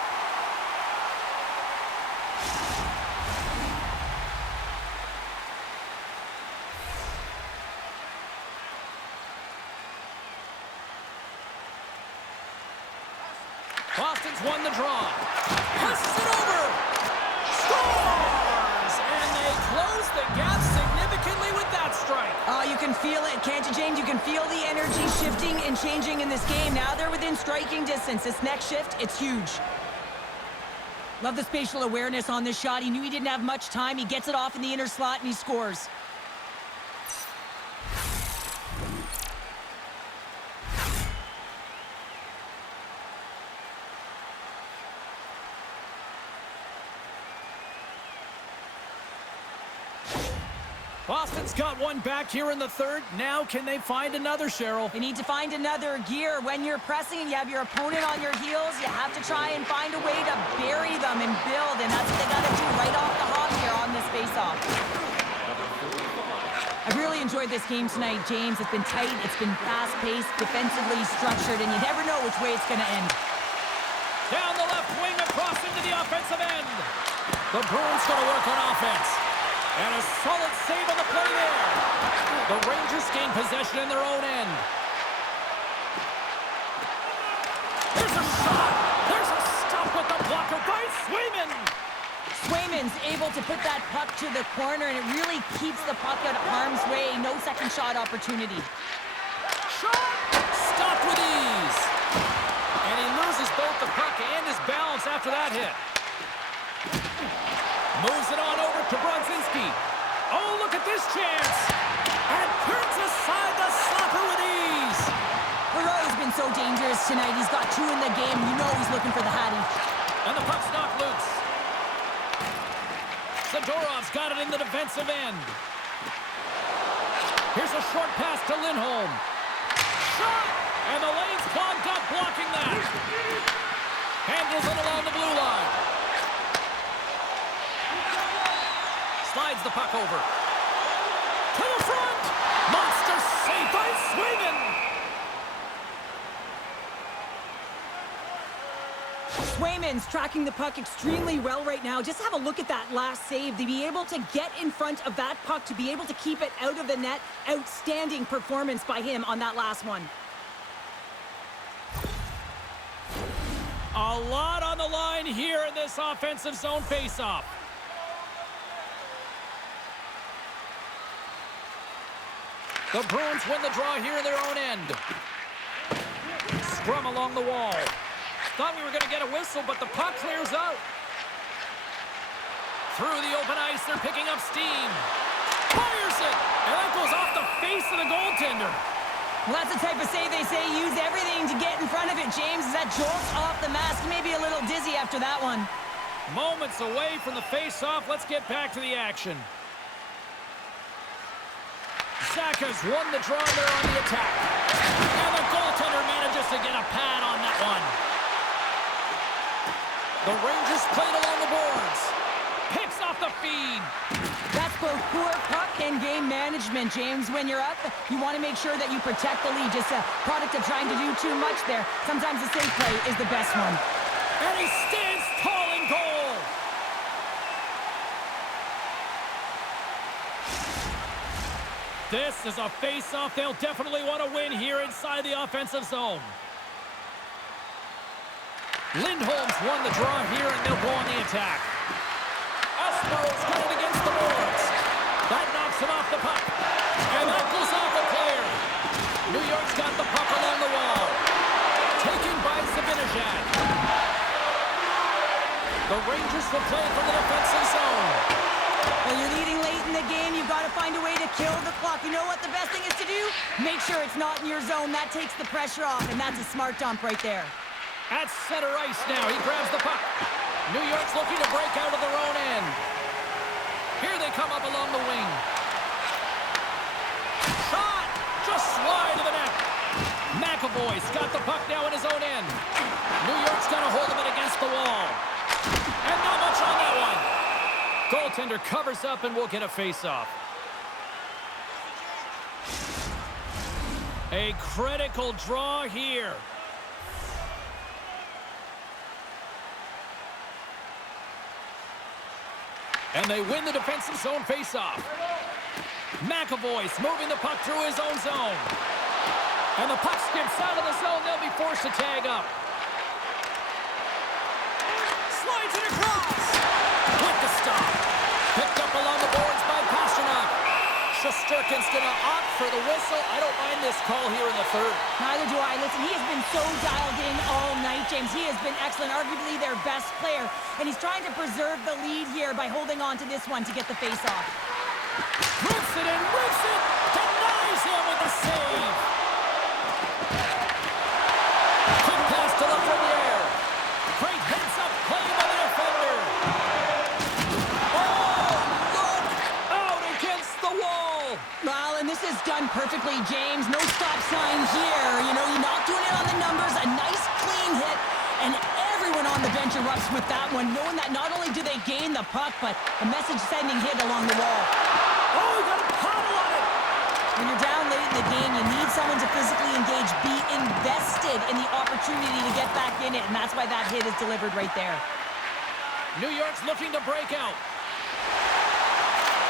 Boston's won the draw. Passes it over. Scores! And they close the gap significantly with that strike. Oh, you can feel it, can't you, James? You can feel the energy shifting and changing in this game. Now they're within striking distance. This next shift, it's huge. Love the spatial awareness on this shot. He knew he didn't have much time. He gets it off in the inner slot, and he scores. Boston's got one back here in the third. Now can they find another, Cheryl? You need to find another gear. When you're pressing and you have your opponent on your heels, you have to try and find a way to bury them and build, and that's what they got to do right off the hop here on this faceoff. I've really enjoyed this game tonight, James. It's been tight, it's been fast-paced, defensively structured, and you never know which way it's going to end. Down the left wing, across into the offensive end. The Bruins going to work on offense. And a solid save on the play there. The Rangers gain possession in their own end. There's a shot. There's a stop with the blocker by Swayman. Swayman's able to put that puck to the corner, and it really keeps the puck out of harm's way. No second shot opportunity. Shot. Stopped with ease. And he loses both the puck and his balance after that hit. Moves it on over to Brodzinski. Oh, look at this chance. And turns aside the slapper with ease. Perreault's been so dangerous tonight. He's got two in the game. You know he's looking for the Hattie. And the puck's knocked loose. Zadorov's got it in the defensive end. Here's a short pass to Lindholm. Shot! And the lane's clogged up, blocking that. Handles it along the blue line. Slides the puck over. To the front! Monster save by Swayman! Swayman's tracking the puck extremely well right now. Just have a look at that last save. To be able to get in front of that puck, to be able to keep it out of the net. Outstanding performance by him on that last one. A lot on the line here in this offensive zone faceoff. The Bruins win the draw here in their own end. Scrum along the wall. Thought we were going to get a whistle, but the puck clears out. Through the open ice, they're picking up steam. Fires it! And that goes off the face of the goaltender. Well, that's the type of save they say use everything to get in front of it, James. That jolts off the mask. Maybe a little dizzy after that one. Moments away from the face-off. Let's get back to the action. Saka's won the draw there on the attack. And the goaltender manages to get a pad on that one. The Rangers played along the boards. Picks off the feed. That's both poor puck and game management, James. When you're up, you want to make sure that you protect the lead. Just a product of trying to do too much there. Sometimes the safe play is the best one. And he stands tall in goal. This is a face-off they'll definitely want to win here inside the offensive zone. Lindholm's won the draw here, and they'll go on the attack. Esposito's got it against the boards. That knocks him off the puck. And that goes off the player. New York's got the puck along the wall. Taken by Zibanejad. The Rangers will play from the defensive zone. When you're leading late in the game, you've got to find a way to kill the clock. You know what the best thing is to do? Make sure it's not in your zone. That takes the pressure off, and that's a smart dump right there. At center ice now, he grabs the puck. New York's looking to break out of their own end. Here they come up along the wing. Shot! Just slide to the net. McAvoy's got the puck now in his own end. New York's got a hold of it against the wall. And not much on that one. Goaltender covers up and we'll get a face-off. A critical draw here. And they win the defensive zone face-off. McAvoy's moving the puck through his own zone. And the puck skips out of the zone. They'll be forced to tag up. Slides it across. With the stop. Picked up along the boards by Pasternak. Shesterkin's going to opt for the whistle. I don't mind this call here in the third. Neither do I. Listen, he has been so dialed in all night, James. He has been excellent, arguably their best player. And he's trying to preserve the lead here by holding on to this one to get the face-off. Rips it and rips it. Denies him with the save. Quick pass to Lafreniere. Great heads-up play by the defender. Oh, look! Out against the wall. Well, and this is done perfectly, James. No stop sign here. You know, you're not doing it on the numbers. A nice, clean hit. And everyone on the bench erupts with that one, knowing that not only do they gain the puck, but a message-sending hit along the wall. Oh, he got a paddle on it. When you're down late in the game, you need someone to physically engage, be invested in the opportunity to get back in it, and that's why that hit is delivered right there. New York's looking to break out.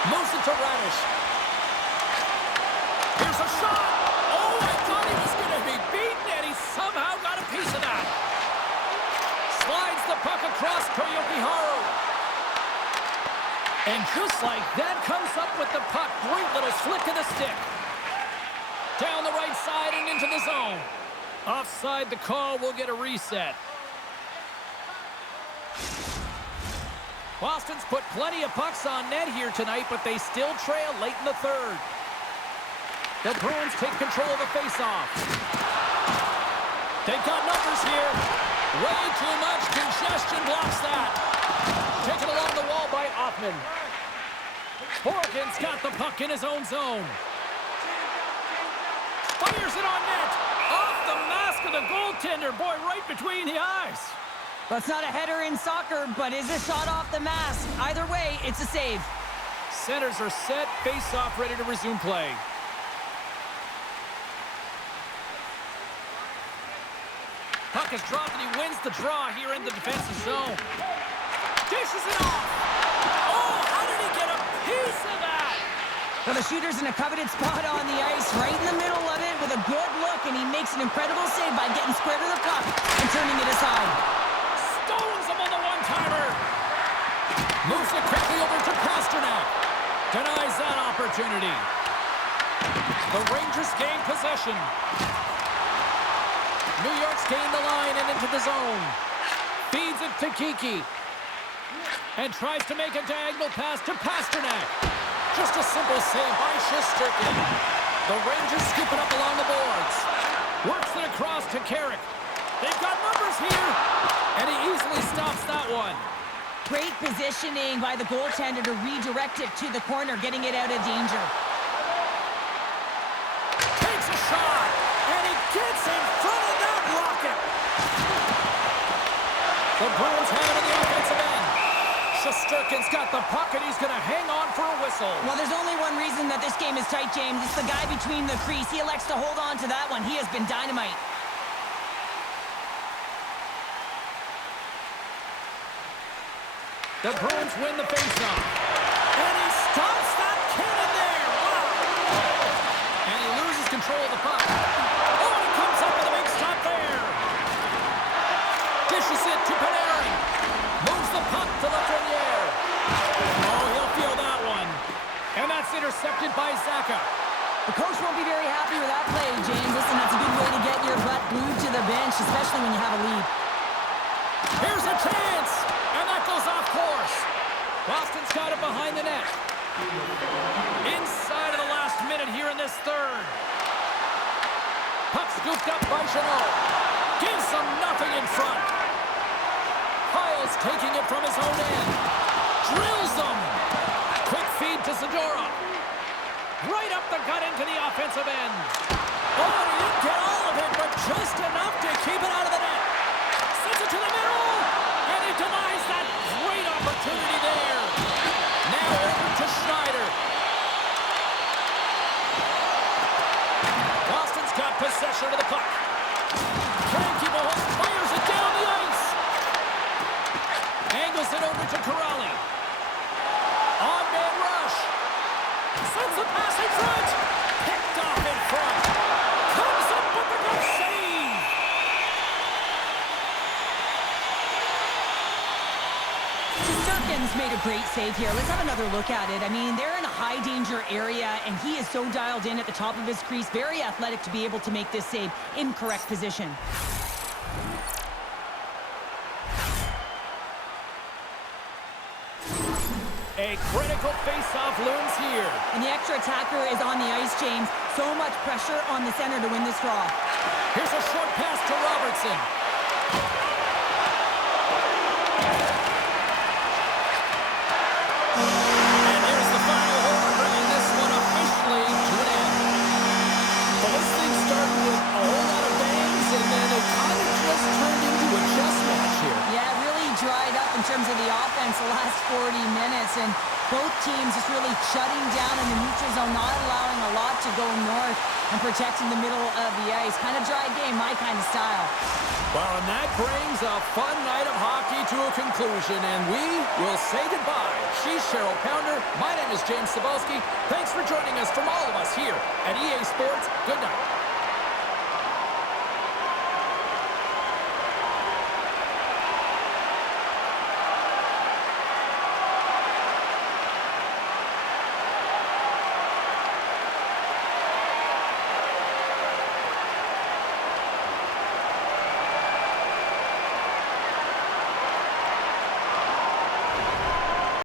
Moves it to Radish. Here's a shot. Oh, I thought he was going to be beaten, and he somehow got a piece of that. Slides the puck across Koyokiharu. And just like that, comes up with the puck. Great little flick of the stick. Down the right side and into the zone. Offside the call, will get a reset. Boston's put plenty of pucks on net here tonight, but they still trail late in the third. The Bruins take control of the faceoff. They've got numbers here. Way too much congestion blocks that. Taken along the wall by Hoffman. Horgan's got the puck in his own zone. Fires it on net. Off the mask of the goaltender. Boy, right between the eyes. Well, it's not a header in soccer, but is a shot off the mask. Either way, it's a save. Centers are set. Face-off ready to resume play. Puck is dropped and he wins the draw here in the defensive zone. Dishes it off. Oh, how did he get a piece of that? Well, the shooter's in a coveted spot on the ice, right in the middle of it with a good look, and he makes an incredible save by getting square to the puck and turning it aside. Stones him on the one-timer. Moves it quickly over to Pasternak. Denies that opportunity. The Rangers gain possession. New York's gained the line and into the zone. Feeds it to Kiki. And tries to make a diagonal pass to Pasternak. Just a simple save by Shesterkin. The Rangers scoop it up along the boards. Works it across to Carrick. They've got numbers here. And he easily stops that one. Great positioning by the goaltender to redirect it to the corner, getting it out of danger. Takes a shot. And he gets in front of that rocket. The Bruins have it in the offensive end. Shesterkin's got the puck, and he's going to hang on for a whistle. Well, there's only one reason that this game is tight, James. It's the guy between the crease. He elects to hold on to that one. He has been dynamite. The Bruins win the faceoff. And he stops that cannon there. Wow. control of the puck. Oh, and he comes up with a big stop there. Dishes it to Panarin. Moves the puck to Lafreniere. Oh, he'll feel that one. And that's intercepted by Zacha. The coach won't be very happy with that play, James. Listen, that's a good way to get your butt glued to the bench, especially when you have a lead. Here's a chance, and that goes off course. Boston's got it behind the net. Inside of the last minute here in this third. Puck scooped up by Jeannot. Gives them nothing in front. Kyle's taking it from his own end. Drills them. Quick feed to Zadorov. Right up the gut into the offensive end. Oh, he didn't get all of it, but just enough to keep it out of the net. Sends it to the middle, and he denies that great opportunity there. Now over to Schneider. Boston's got possession of the puck. Can't keep a hold, fires it down the ice. Angles it over to Corrali. On-man rush. Sends the pass in front. Picked off in front. Comes up with the good save. Shesterkin's made a great save here. Let's have another look at it. I mean, they're in a high-danger area, and he is so dialed in at the top of his crease. Very athletic to be able to make this save in correct position. A critical face-off looms here. And the extra attacker is on the ice, James. So much pressure on the center to win this draw. Here's a short pass to Robertson. And there's the final horn, bringing this one officially to an end. Well, this thing started with a whole lot of bangs, and then it kind of just turned into a chess match here. Yeah, it really dried up in terms of the offense the last 40 minutes, and both teams just really shutting down in the neutral zone, not allowing a lot to go north and protecting the middle of the ice. Kind of dry game, my kind of style. Well, and that brings a fun night of hockey to a conclusion, and we will say goodbye. She's Cheryl Pounder. My name is James Cebulski. Thanks for joining us from all of us here at EA Sports. Good night.